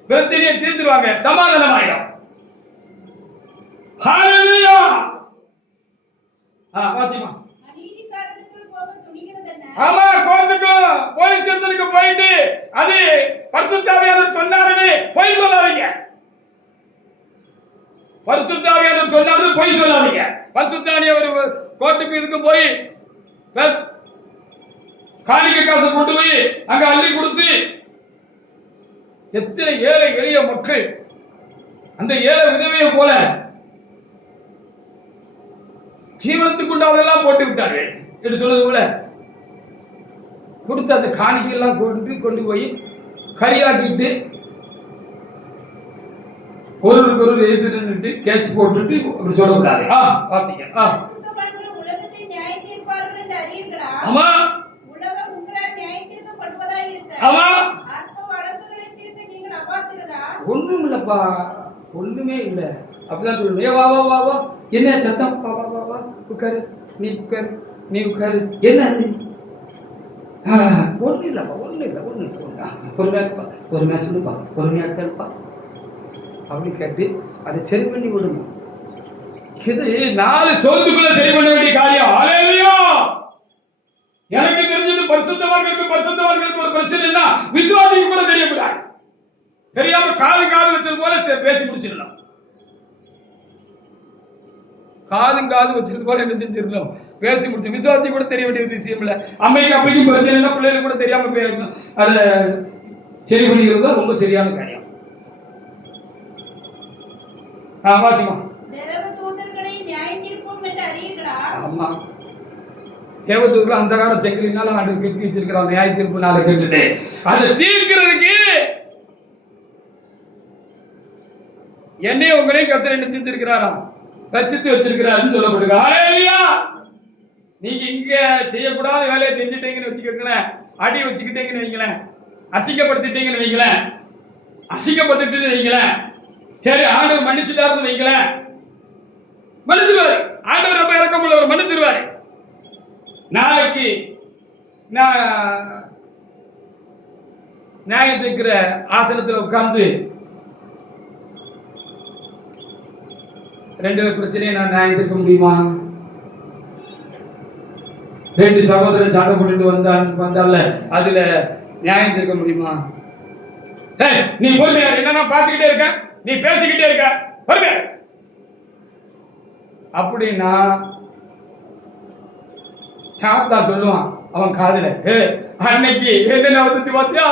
பிரச்சனையை தீர்த்துருவாங்க, சமாதானம் ஆயிடும். ஹல்லேலூயா. வாசிமா. ஆமா, கோர்ட்டுக்கும் போலீஸ் ஸ்டேஷனுக்கு போயிட்டு அது பரிசுத்த ஆவியானவர் சொன்னாருன்னு பொய் சொல்லாதீங்க. பரிசுத்த ஆவியானவர் சொன்னாருன்னு பொய் சொல்லாதீங்க. பரிசுத்த ஆவியானவர் கோர்ட்டுக்கு இதுக்கு போய் காணிக்கை காசை கொண்டு போய் அங்க அள்ளி கொடுத்து எத்தனை ஏழை எளிய மக்கள் அந்த ஏழை விதவையை போல ஜீவனத்துக்கு உண்டாவதெல்லாம் போட்டு விட்டார்கள் என்று சொல்றது போல கொடுத்து அந்த காணிக்கை எல்லாம் கொண்டு போய் கரியாக்கிட்டு ஒருவருக்கு எதிர்த்து நின்றுட்டு கேஸ் போட்டுட்டு அப்படி சொல்லக்கூடாது. வாசிக்க. ஆமா ஆமா, ஒண்ணும் இல்லப்பா, ஒண்ணுமே இல்லை அப்படிதான் சொல்லணும். ஏ வா வா வா வா, என்ன சத்தம், வா வா வா வா, உட்காரு, நீ உட்காரு, நீ உட்காரு, என்ன அது, ஒண்ணு இல்லப்பா, ஒண்ணு இல்லை, ஒண்ணு இல்லை, பொறுமையா இருப்பா, பொறுமையா சொல்லுப்பா, பொறுமையா இருப்பா அப்படி கேட்டு அதை சரி பண்ணி விடுங்க. இது 4 சோத்துக்குள்ள சரி பண்ண வேண்டிய காரியம். ஹல்லேலூயா. எனக்கு தெரிஞ்சது பரிசுத்தவான்களுக்கு ஒரு பிரச்சனைனா விசுவாசிக்கு கூட தெரியக்கூடாது. தெரியாம காது வச்சது போல பேசி முடிச்சிடலாம். காது வச்சது போல என்ன செஞ்சிடலாம், பேசி முடிச்சு. விசுவாசி கூட தெரிய வேண்டியது விஷயம் இல்லை. அம்மைக்கு அப்பைக்கும் பிரச்சனைனா பிள்ளைகளுக்கு கூட தெரியாம அதை சரி பண்ணிக்கிறது தான் ரொம்ப சரியான காரியம். வாசிமா. ஆமா, தேவதூர்ல அந்த கால செங்கலினால ஆண்டு கட்டி வச்சிருக்கிறான், நியாய தீர்ப்பு நாளை கேட்டுட்டு அதை தீர்க்கிறதுக்கு என்னையும் உங்களையும் கர்த்தர் என்ன செஞ்சிருக்கிறாராம், ரட்சித்து வச்சிருக்கிறாருன்னு சொல்லப்படுது. ஹல்லேலூயா. நீங்க இங்க செய்யக்கூடாத வேலையை செஞ்சுட்டீங்கன்னு வச்சுக்கோங்களேன், அடி வச்சுக்கிட்டீங்கன்னு வைங்களேன், அசிங்கப்படுத்திட்டீங்கன்னு வைங்களேன், அசிங்கப்பட்டுட்டு வைங்களேன், சரி ஆண்டவர் மன்னிச்சுட்டாருன்னு வைங்களேன், மன்னிச்சிருவாரு. ஆண்டவர் ரொம்ப இரக்கமுள்ளவர், மன்னிச்சிருவாரு. நாளைக்கு நான் நியாயம் தீர்க்கிற ஆசனத்தில் உட்கார்ந்து 2 பிரச்சனையை நான் நியாயம் தீர்க்க முடியுமா? 2 சகோதரன் சண்டை போட்டுட்டு வந்தால அதுல நியாயம் தீர்க்க முடியுமா? நீ பொறுமையா என்ன, நான் பார்த்துக்கிட்டே இருக்கேன், நீ பேசிக்கிட்டே இருக்க, பொறுமையா அப்படின்னா சாத்தா சொல்லுவான் அவன் காதுல, அன்னைக்கு என்ன வந்துச்சு பாத்தியா,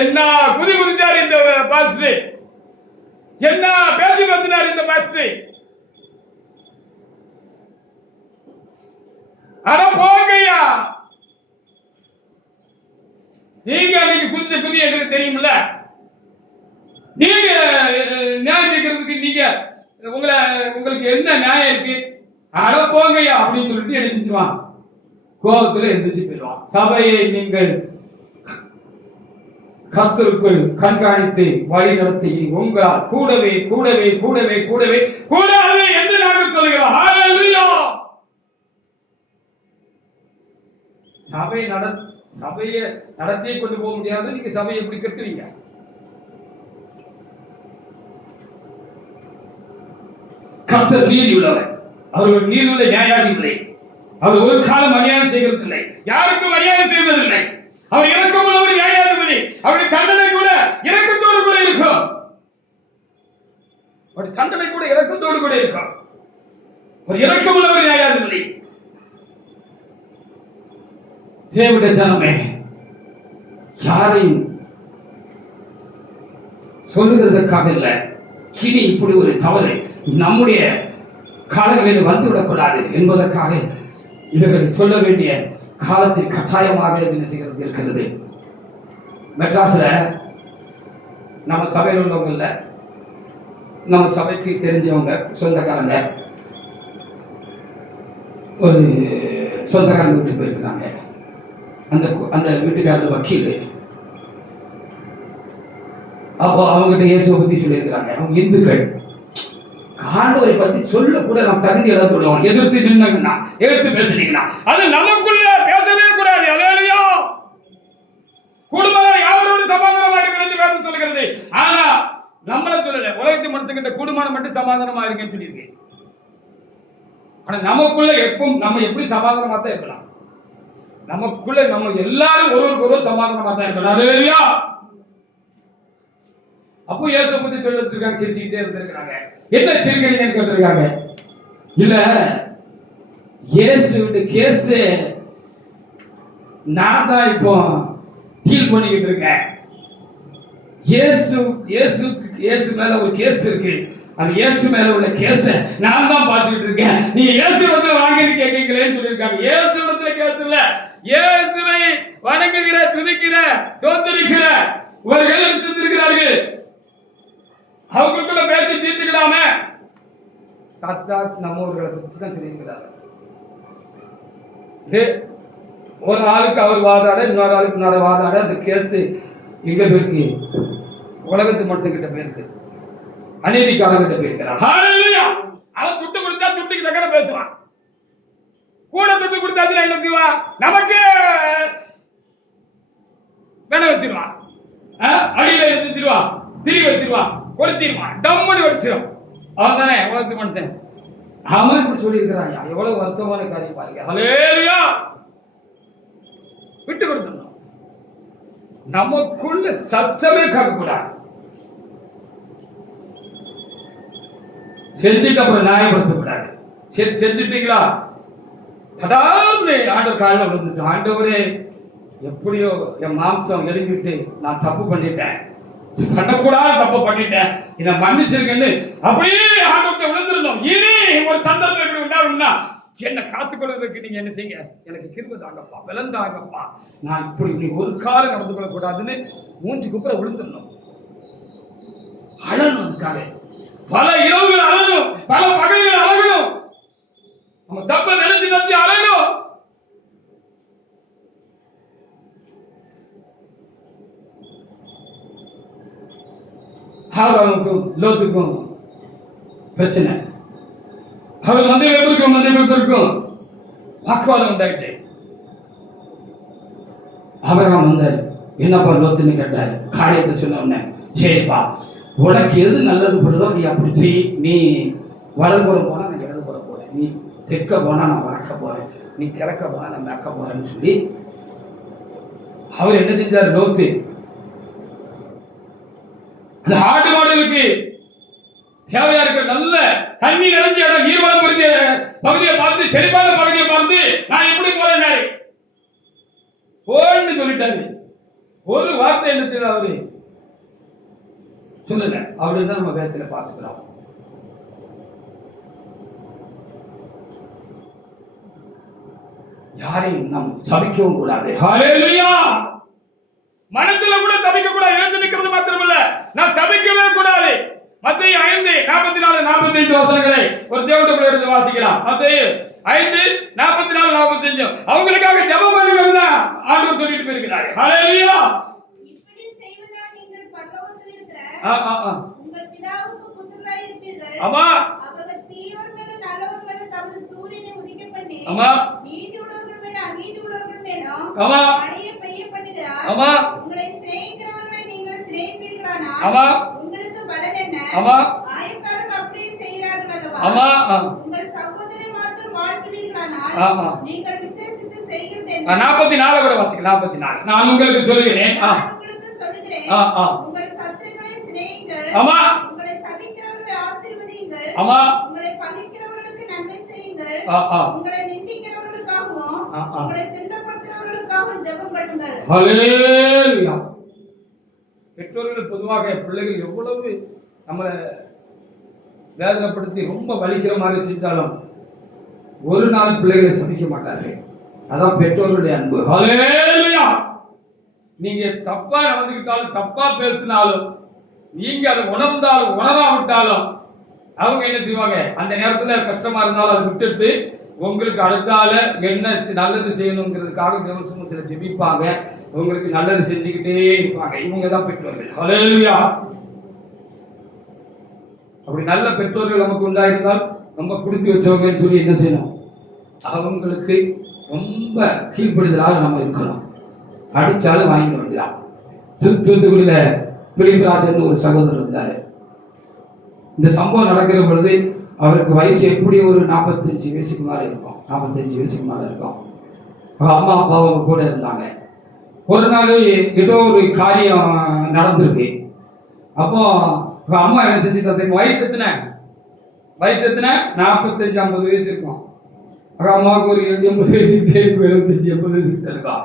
என்ன குதிச்சாரு இந்த பாஸ்டர், என்ன பேச்சு பேசினாரு இந்த பாஸ்டர், அட போங்கய்யா, நீங்க அன்னைக்கு குதி எங்களுக்கு தெரியும்ல, நீங்க நியாயம் தீர்க்கிறதுக்கு நீங்க உங்களுக்கு என்ன நியாயம் இருக்கு, அட போங்கய்யா அப்படின்னு சொல்லிட்டு என்ன செஞ்சுருவான், கோபத்துல எந்திரிச்சு போயிடுவான். சபையை நீங்கள் கர்த்தருக்குள் கண்காணித்து வழி நடத்தி உங்களால் கூடவே கூடவே கூடவே கூடவே கூடாது என்று நாங்கள் சொல்கிறோம். ஹல்லேலூயா. சபையை நடத்தியே கொண்டு போக முடியாது. நீங்க சபையை எப்படி கட்டுவீங்க? கர்த்தர் நீதி உள்ளவர். அவர் ஒரு நீதி உள்ள நியாயாதிபதி. அவர் ஒரு காலம் அநியாயம் செய்வதில்லை, யாருக்கும் அநியாயம் செய்வதில்லை. அவர் இரக்கம் உள்ளவர் நியாயாதிபதி. அவருடைய தண்டனை கூட இரக்கத்தோடு கூட இருக்கும். அவருடைய தண்டனை கூட இரக்கத்தோடு கூட இருக்கும். ஒரு இரக்கம் உள்ளவர் நியாயாதிபதி. தேவனுடைய ஜனமே, யாரையும் சொல்லுகிறதுக்காக இல்லை, இனி இப்படி ஒரு தவறு நம்முடைய காலங்களில் வந்துவிடக்கூடாது என்பதற்காக இவர்களை சொல்ல வேண்டிய காலத்தில் கட்டாயமாக என்ன செய்கிறது இருக்கிறது. மெட்ராஸ்ல நம்ம சபையில் உள்ளவங்க இல்லை, நம்ம சபைக்கு தெரிஞ்சவங்க சொந்தக்காரங்க ஒரு சொந்தக்காரங்க வீட்டுக்கு போயிருக்கிறாங்க. அந்த வீட்டுக்காரர் வக்கீல். அப்போ அவங்ககிட்ட இயேசுவை பத்தி சொல்லியிருக்கிறாங்க. அவங்க இந்துக்கள். ஆண்டவரை பத்தி சொல்ல கூட நம்ம தகுதி இழந்து விடுவோம். எதிர்த்து நின்னா, எதிர்த்து பேசுனீங்கன்னா அது நமக்குள்ள பேசவே கூடாது. அல்லேலூயா. குடும்பம் யாரோடு சமாதானமா இருக்கு என்று வேதம் சொல்கிறது. ஆனா நம்மள சொல்லல, உலகத்து மனுஷங்கிட்ட குடும்பம் மட்டும் சமாதானமா இருக்குன்னு சொல்லியிருக்கு. ஆனா நமக்குள்ள எப்பவும் நம்ம எப்படி சமாதானமா தான் இருக்கலாம். நமக்குள்ள நம்ம எல்லாரும் ஒருவருக்கு ஒருவர் சமாதானமா தான் இருக்கணும். அல்லேலூயா. அப்போ இயேசு பத்தி சொல்லிட்டு இருக்காங்க, சிரிச்சுக்கிட்டே இருந்திருக்கிறாங்க. என்ன சிரிக்கிறீங்கன்னு கேட்டிருக்காங்க. இல்ல, இயேசுடைய கேஸ் நான் தான் இப்போ டீல் பண்ணிக்கிட்டு இருக்கேன். இயேசு மேல ஒரு கேஸ் இருக்கு. அந்த இயேசு மேல உள்ள கேஸ நான் தான் பார்த்துக்கிட்டு இருக்கேன். நீங்க இயேசு இடத்துல வாங்கின்னு கேட்கீங்களேன்னு சொல்லியிருக்காங்க. இயேசு இடத்துல கேஸ் இல்ல, இயேசுவை வணங்குகிற, துதிக்கிற, தோத்தரிக்கிற இவர்கள் செஞ்சிருக்கிறார்கள். அவங்களுக்குள்ள பேசி தீர்த்துக்கலாமே. சாத்தாஸ் நம்மவர்களை பற்றி தான் சொல்லியிருக்கிறார். ஒரு ஆளுக்கு அவர் வாதாட, இன்னொரு ஆளுக்கு இன்னொரு வாதாட, அந்த கேஸ் எங்க போயிருக்கு? உலகத்து மனுஷங்கிட்ட போயிருக்கு, அநீதிக்காரங்கிட்ட போயிருக்கிறார். அவன் துட்டு கொடுத்தா துட்டுக்கு தக்கன பேசுவான். கூட துட்டு கொடுத்தாச்சுன்னா என்ன செய்வான்? நமக்கே வேண வச்சிருவான், அடியில வச்சிருவான், திரி வச்சிருவான், கொடுத்திருவான், டம்மடி வச்சிரும். அவன் தானே உலகத்து மனுஷன். அவன் இப்படி சொல்லி இருக்கிறான். எவ்வளவு வருத்தமான காரியம் பாருங்க. ஹல்லேலூயா. விட்டு கொடுத்துடணும். நமக்குள்ள சத்தமே கேட்கக்கூடாது. செஞ்சுட்டு அப்புறம் நியாயப்படுத்தக்கூடாது. சரி செஞ்சுட்டீங்களா, தடார்னு ஆண்டவர் காலில் விழுந்துட்டு, ஆண்டவரே எப்படியோ என் மாம்சம் எழுப்பிட்டு நான் தப்பு பண்ணிட்டேன், பண்ணக்கூடாது தப்பு பண்ணிட்டேன், இதை மன்னிச்சிருக்கேன்னு அப்படியே ஆண்டவர்கிட்ட விழுந்துடணும். இனி ஒரு சந்தர்ப்பம் எப்படி உண்டாகும்னா, என்னை காத்துக்கொள்வதற்கு நீங்க என்ன செய்யுங்க, எனக்கு கிருபை தாங்கப்பா, பலன் தாங்கப்பா, நான் இப்படி நீ ஒரு காலம் நடந்து கொள்ளக்கூடாதுன்னு மூஞ்சி குப்புற விழுந்துடணும். அழணும். அதுக்காக பல இரவுகள் அழணும், பல பகைகள் அழகணும், நம்ம தப்ப நினைச்சு நினைச்சு அழணும். ஆபிரகாமுக்கும் லோத்துக்கும் பிரச்சனை. அவர் மந்திரிக்கும் வாக்குவாதம் உண்டாயிட்டு. ஆபிரகாம் வந்தார், என்னப்பா லோத்துன்னு கேட்டார். காரியத்தை சொன்ன உடனே, சரிப்பா உனக்கு எது நல்லது படுதோ நீ அப்படி செய். நீ வலதுபுறம் போனா நான் இடதுபுறம் போறேன், நீ தெற்க போனா நான் வடக்க போறேன், நீ கிழக்க போனா நான் மேற்க போறேன்னு சொல்லி அவர் என்ன செஞ்சார்? லோத்து அந்த ஆடு மாடுகளுக்கு தேவையா இருக்க நல்ல தண்ணி நிறைஞ்ச இடம், நீர்வளம் பொருந்திய பகுதியை பார்த்து, செழிப்பான பகுதியை பார்த்து நான் எப்படி போறேன் போன்னு சொல்லிட்டாரு. ஒரு வார்த்தை என்ன செய்யற அவரு சொல்லல. அவரு தான் நம்ம வேதத்துல வாசிக்கிறோம். யாரையும் நாம் சபிக்கவும் கூடாது. ஹல்லேலூயா. மனசுல கூட சபிக்க கூடாது. எழுந்து நிக்கிறது மாத்திரமல்ல, நான் சபிக்கவே கூடாது. மத்தேயு 5:44-45 வசனங்களை ஒரு தேவனுடைய பிள்ளை எடுத்து வாசிக்கலாம். மத்தேயு 5:44-45 அவங்களுக்காக ஜெபம் பண்ணுங்க ஆண்டவர் சொல்லிட்டு போயிருக்கிறார். ஹல்லேலூயா. இப்படி செய்வதால் நீங்கள் பரலோகத்தில் இருக்கிற உங்கள் பிதாவுக்கு புத்திரராய் இருப்பீர்கள். ஆமா. அவர்கள் தீயோர்கள் நல்லவர்கள் தமது சூரியனை உதிக்க பண்ணி, ஆமா, நீதி உள்ளவர்கள் மேல் அநீதி உள்ளவர்கள் மேலும் ஆமா மழையை பெய்ய பண்ணுகிறார். ஆமா. உங்களை சிநேகிக்கிறவர்களை நீங்கள் சிநேகிப்பீர்களானால் ஆமா உங்களுக்கு பலன் என்ன? ஆமா. ஆயக்காரர் அப்படியே செய்கிறார்கள் அல்லவா? ஆமா உங்கள் சகோதரி மாத்திரம் வாழ்த்துவீர்களானால் ஆமா நீங்கள் விசேஷித்து செய்கிறது 44 கூட வாசிக்கலாம். 44 நான் உங்களுக்கு சொல்லுகிறேன். உங்களுக்கு சொல்லுகிறேன் உங்கள் சத்துருக்களை சிநேகியுங்கள். ஆமா உங்களை சபிக்கிறவர்களை ஆசீர்வதியுங்கள். ஆமா உங்களை பகைக்கிறவர்களுக்கு நன்மை செய்யுங்கள். உங்களை நிந்திக்கிறவர்களுக்காகவும் உங்களை துன்பப்படுத்துகிறவர்களுக்காகவும் ஜெபம் பண்ணுங்கள். ஹல்லேலூயா. பெற்றோர்கள் பொதுவாக பிள்ளைகள் எவ்வளவு நம்மளை வேதனைப்படுத்தி ரொம்ப வலிக்கிற மாதிரி செஞ்சாலும் ஒரு நாள் பிள்ளைகளை சபிக்க மாட்டார்கள். அதான் பெற்றோர்களுடைய அன்பு. ஹல்லேலூயா. நீங்க தப்பா நடந்துக்கிட்டாலும் தப்பா பேசினாலும் நீங்க அதை உணர்ந்தாலும் உணராவிட்டாலும் அவங்க என்ன செய்வாங்க, அந்த நேரத்துல கஷ்டமா இருந்தாலும் அதை விட்டுட்டு உங்களுக்கு அடுத்தால என்ன நல்லது செய்யணுங்கிறதுக்காக தேவசமூகத்தில் ஜெபிப்பாங்க, உங்களுக்கு நல்லது செஞ்சுக்கிட்டே இருப்பாங்க. இவங்க தான் பெற்றோர்கள். ஹல்லேலூயா. அப்படி நல்ல பெற்றோர்கள் நமக்கு உண்டாயிருந்தால் ரொம்ப பிடித்து வச்சவங்கன்னு சொல்லி என்ன செய்யணும், அவங்களுக்கு ரொம்ப கீழ்ப்படுதலாக நம்ம இருக்கணும். அடிச்சாலும் வாங்கிட வேண்டியதான். தூத்துக்குடியில பிரித்ராஜன் ஒரு சகோதரர் இருந்தாரு. இந்த சம்பவம் நடக்கிற பொழுது அவருக்கு வயசு எப்படி ஒரு 45 வயசுக்கு மேலே இருக்கும். 45 வயசுக்கு மேலே இருக்கும். அம்மா அப்பா அவங்க கூட இருந்தாங்க. ஒரு நாள் ஏதோ ஒரு காரியம் நடந்திருக்கு. அப்போ அம்மா என்ன செஞ்சுட்டு வயசு எத்தனை 45-50 வயசு இருக்கும். அம்மாவுக்கு ஒரு 80 வயசுக்கிட்டே இருக்கும். 75-80 வயசுக்கிட்டே இருக்கும்.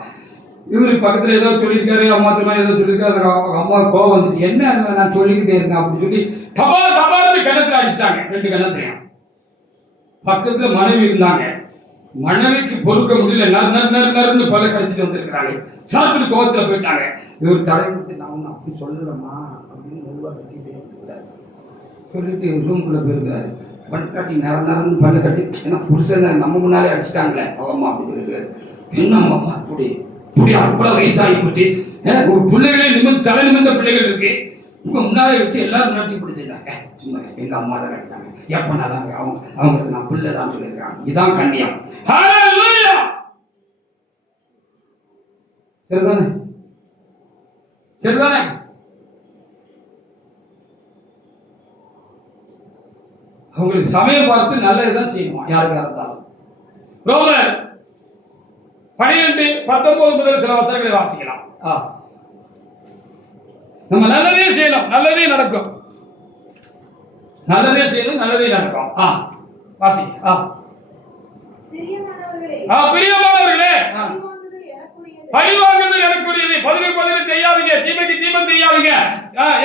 இவரு பக்கத்துல ஏதோ சொல்லியிருக்காரு, அம்மா ஏதோ சொல்லியிருக்காரு. அம்மா கோவம் வந்துட்டு என்ன நான் சொல்லிக்கிட்டே இருக்கேன் அப்படின்னு சொல்லி தபார்னு கிணத்துல அடிச்சிட்டாங்க. 2 கிணத்துலையும். பக்கத்துல மனைவி இருந்தாங்க. மனைவிக்கு பொறுக்க முடியல, நறுன்னு பல கடிச்சிட்டு வந்திருக்கிறாங்க. சாப்பிட்டு கோவத்துல போயிட்டாங்க. இவர் தடை கொடுத்து நான் அப்படி சொல்லலாமா அப்படின்னு மெதுவாக கடிச்சிக்கிட்டே இருக்கிறாரு. சொல்லிட்டு ரூம்குள்ள போயிருக்கிறாரு. பண்காட்டி நரன்னு பல்ல கடிச்சு ஏன்னா புருஷன் நம்ம முன்னாலே அடிச்சிட்டாங்களே அம்மா அப்படி சொல்லிருக்காரு. என்ன அம்மா அப்படி அவ்வளவு வயசாகி போச்சு, ஒரு பிள்ளைகளே தலை நிமிர்ந்த பிள்ளைகள் இருக்கு, உங்க முன்னாலே வச்சு எல்லாரும் நினைச்சு பிடிச்சிருந்தாங்க. சும்மா எங்க அம்மா தான் நினைச்சாங்க, எப்பனாதான் அவங்களுக்கு நான் பிள்ளை தான் சொல்லியிருக்காங்க. இதான் கண்ணியம். சரிதானே சரிதானே. அவங்களுக்கு சமயம் பார்த்து நல்லதுதான் செய்யணும் யாருக்கா இருந்தாலும். ரோமர் 12:19 முதல் சில வசனங்களை வாசிக்கலாம். நம்ம நல்லதே செய்யணும், நல்லதே நடக்கும். நல்லதே செய்யணும், நல்லதே நடக்கும். வாசி. பிரியமானவர்களே, பழிவாங்குதல் எனக்குரியது. 11 செய்யாதீங்க, தீமைக்கு தீமை செய்யாதீங்க.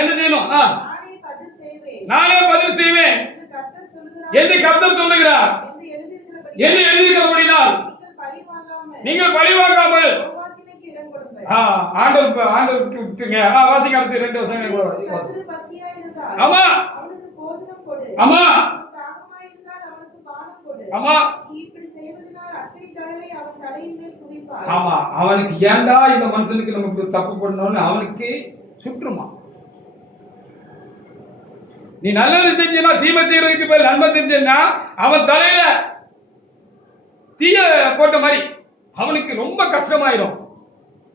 என்ன செய்யணும்? நானே பதில் செய்வேன் என்று கர்த்தர் சொல்லுகிறார் என்று எழுதியிருக்கிறபடினால் நீங்கள் பழிவாங்காமல் ஆண்டவருக்கு விட்டுங்க. வாசிங்க அடுத்து 2 வசனங்கள். ஆமா ஆமா ஆமா ஆமா. அவனுக்கு ஏண்டா இந்த மனுஷனுக்கு நமக்கு தப்பு பண்ணணும்னு அவனுக்கு சுற்றுமா. நீ நல்லது செஞ்சா தீமை செய்யறதுக்கு பேர் நன்மை செஞ்சா அவன் தலையில தீய போட்ட மாதிரி அவனுக்கு ரொம்ப கஷ்டமாயிரும்.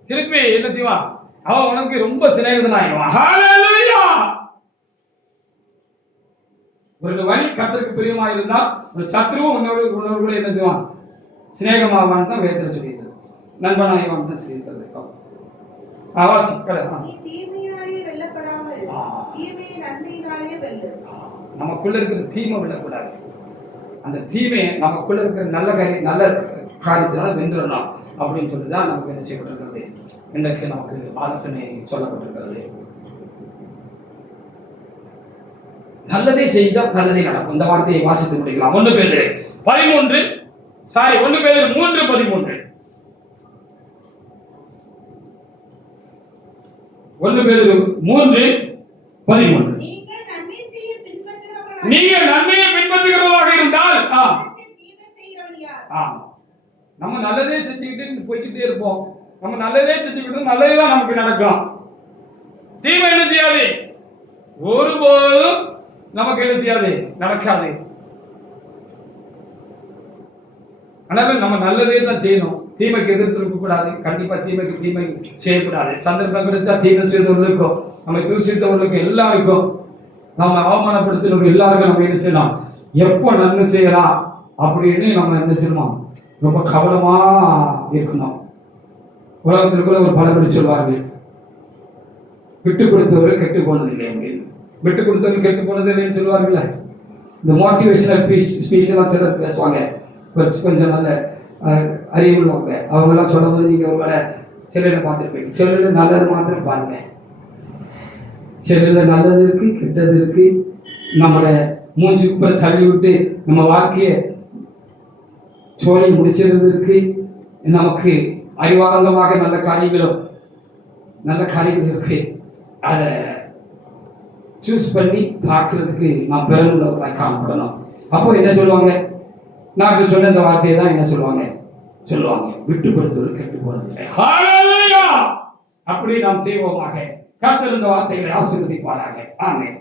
திருப்பி என்ன செய்வான், அவன் உனக்கு ரொம்ப சிநேகிதனாயிடுவான். ஹல்லேலூயா. ஒரு வழி கர்த்தருக்கு பிரியமா இருந்தா ஒரு சத்ருவும் உன்னோடு கூட என்ன செய்வான், சிநேகமாவான் தான் வேதத்துல சொல்லியிருக்கிறது. நண்பனாயிவான் தான் சொல்லியிருக்கிறது. நமக்குள்ள இருக்கிற தீமை வெல்லக்கூடாது. அந்த தீமை நமக்குள்ள இருக்கிற நல்ல காரியத்தினால வென்றலாம் அப்படின்னு சொல்லிதான் நமக்கு என்ன செய்யப்பட்டிருக்கிறது, இன்றைக்கு நமக்கு ஆலோசனை சொல்லப்பட்டிருக்கிறது. நல்லதே செய்தால் நல்லதே நடக்கும். இந்த வார்த்தையை வாசித்து முடிக்கலாம். 1 பேதுரு 3:13. 1 பேதுரு 3:13. நீங்கள் நன்மையை பின்பற்றுகிறவர்களாக இருந்தால் நம்ம நல்லதே செஞ்சுக்கிட்டு போய்கிட்டே இருப்போம். நம்ம நல்லதே செஞ்சுக்கிட்டு நல்லதுதான் நமக்கு நடக்கும். தீமை என்ன செய்யாது, ஒருபோதும் நமக்கு என்ன செய்யாது, நடக்காது. ஆனால் நம்ம நல்லதே தான் செய்யணும். தீமைக்கு எதிர்த்து இருக்க கூடாது. கண்டிப்பா தீமைக்கு தீமை செய்யக்கூடாது. சந்தர்ப்பம் கிடைத்தா தீமை செய்தவர்களுக்கும் நம்ம தூசித்தவர்களுக்கும் எல்லாருக்கும் நம்ம அவமானப்படுத்தினவர்கள் எல்லாருக்கும் நம்ம என்ன செய்யணும், எப்போ நன்மை செய்யலாம் அப்படின்னு நம்ம என்ன செய்யணும், ரொம்ப கவனமா இருக்கணும். உலகத்திற்குள்ள ஒரு பழமொழி சொல்வார்கள், விட்டு கொடுத்தவர்கள் கெட்டு போனதில்லை அப்படின்னு. விட்டு கொடுத்தவர்கள் கெட்டு போனதில்லைன்னு சொல்லுவார்கள்ல. இந்த மோட்டிவேஷனல் ஸ்பீச் எல்லாம் சிலர் பேசுவாங்க, கொஞ்சம் நல்ல அறிவுள்ளவங்க. அவங்கெல்லாம் சொல்லும்போது நீங்கள் ஒருவேளை செல்லில் பார்த்துருப்பீங்க. செல்லில் நல்லது மாத்திரம் பாருங்க. செல்லில் நல்லது இருக்கு, கெட்டது இருக்கு. நம்மளை மூஞ்சி குப்பை தள்ளி விட்டு நம்ம வாழ்க்கையை சோழி முடிச்சிருது இருக்கு. நமக்கு அறிவாரங்கமாக நல்ல காரியங்கள் இருக்கு. அதை சூஸ் பண்ணி பார்க்கறதுக்கு நாம் பிறகுள்ளவர்களாக காணப்படணும். அப்போ என்ன சொல்லுவாங்க, நான் இப்ப சொன்ன இந்த வார்த்தையை தான் என்ன சொல்லுவாங்க, விட்டு கொடுத்தவர்கள் கெட்டு போனதில்லை. அப்படி நாம் செய்வோமாக. கர்த்தர் இந்த வார்த்தைகளை ஆசீர்வதிப்பாராக. ஆமென்.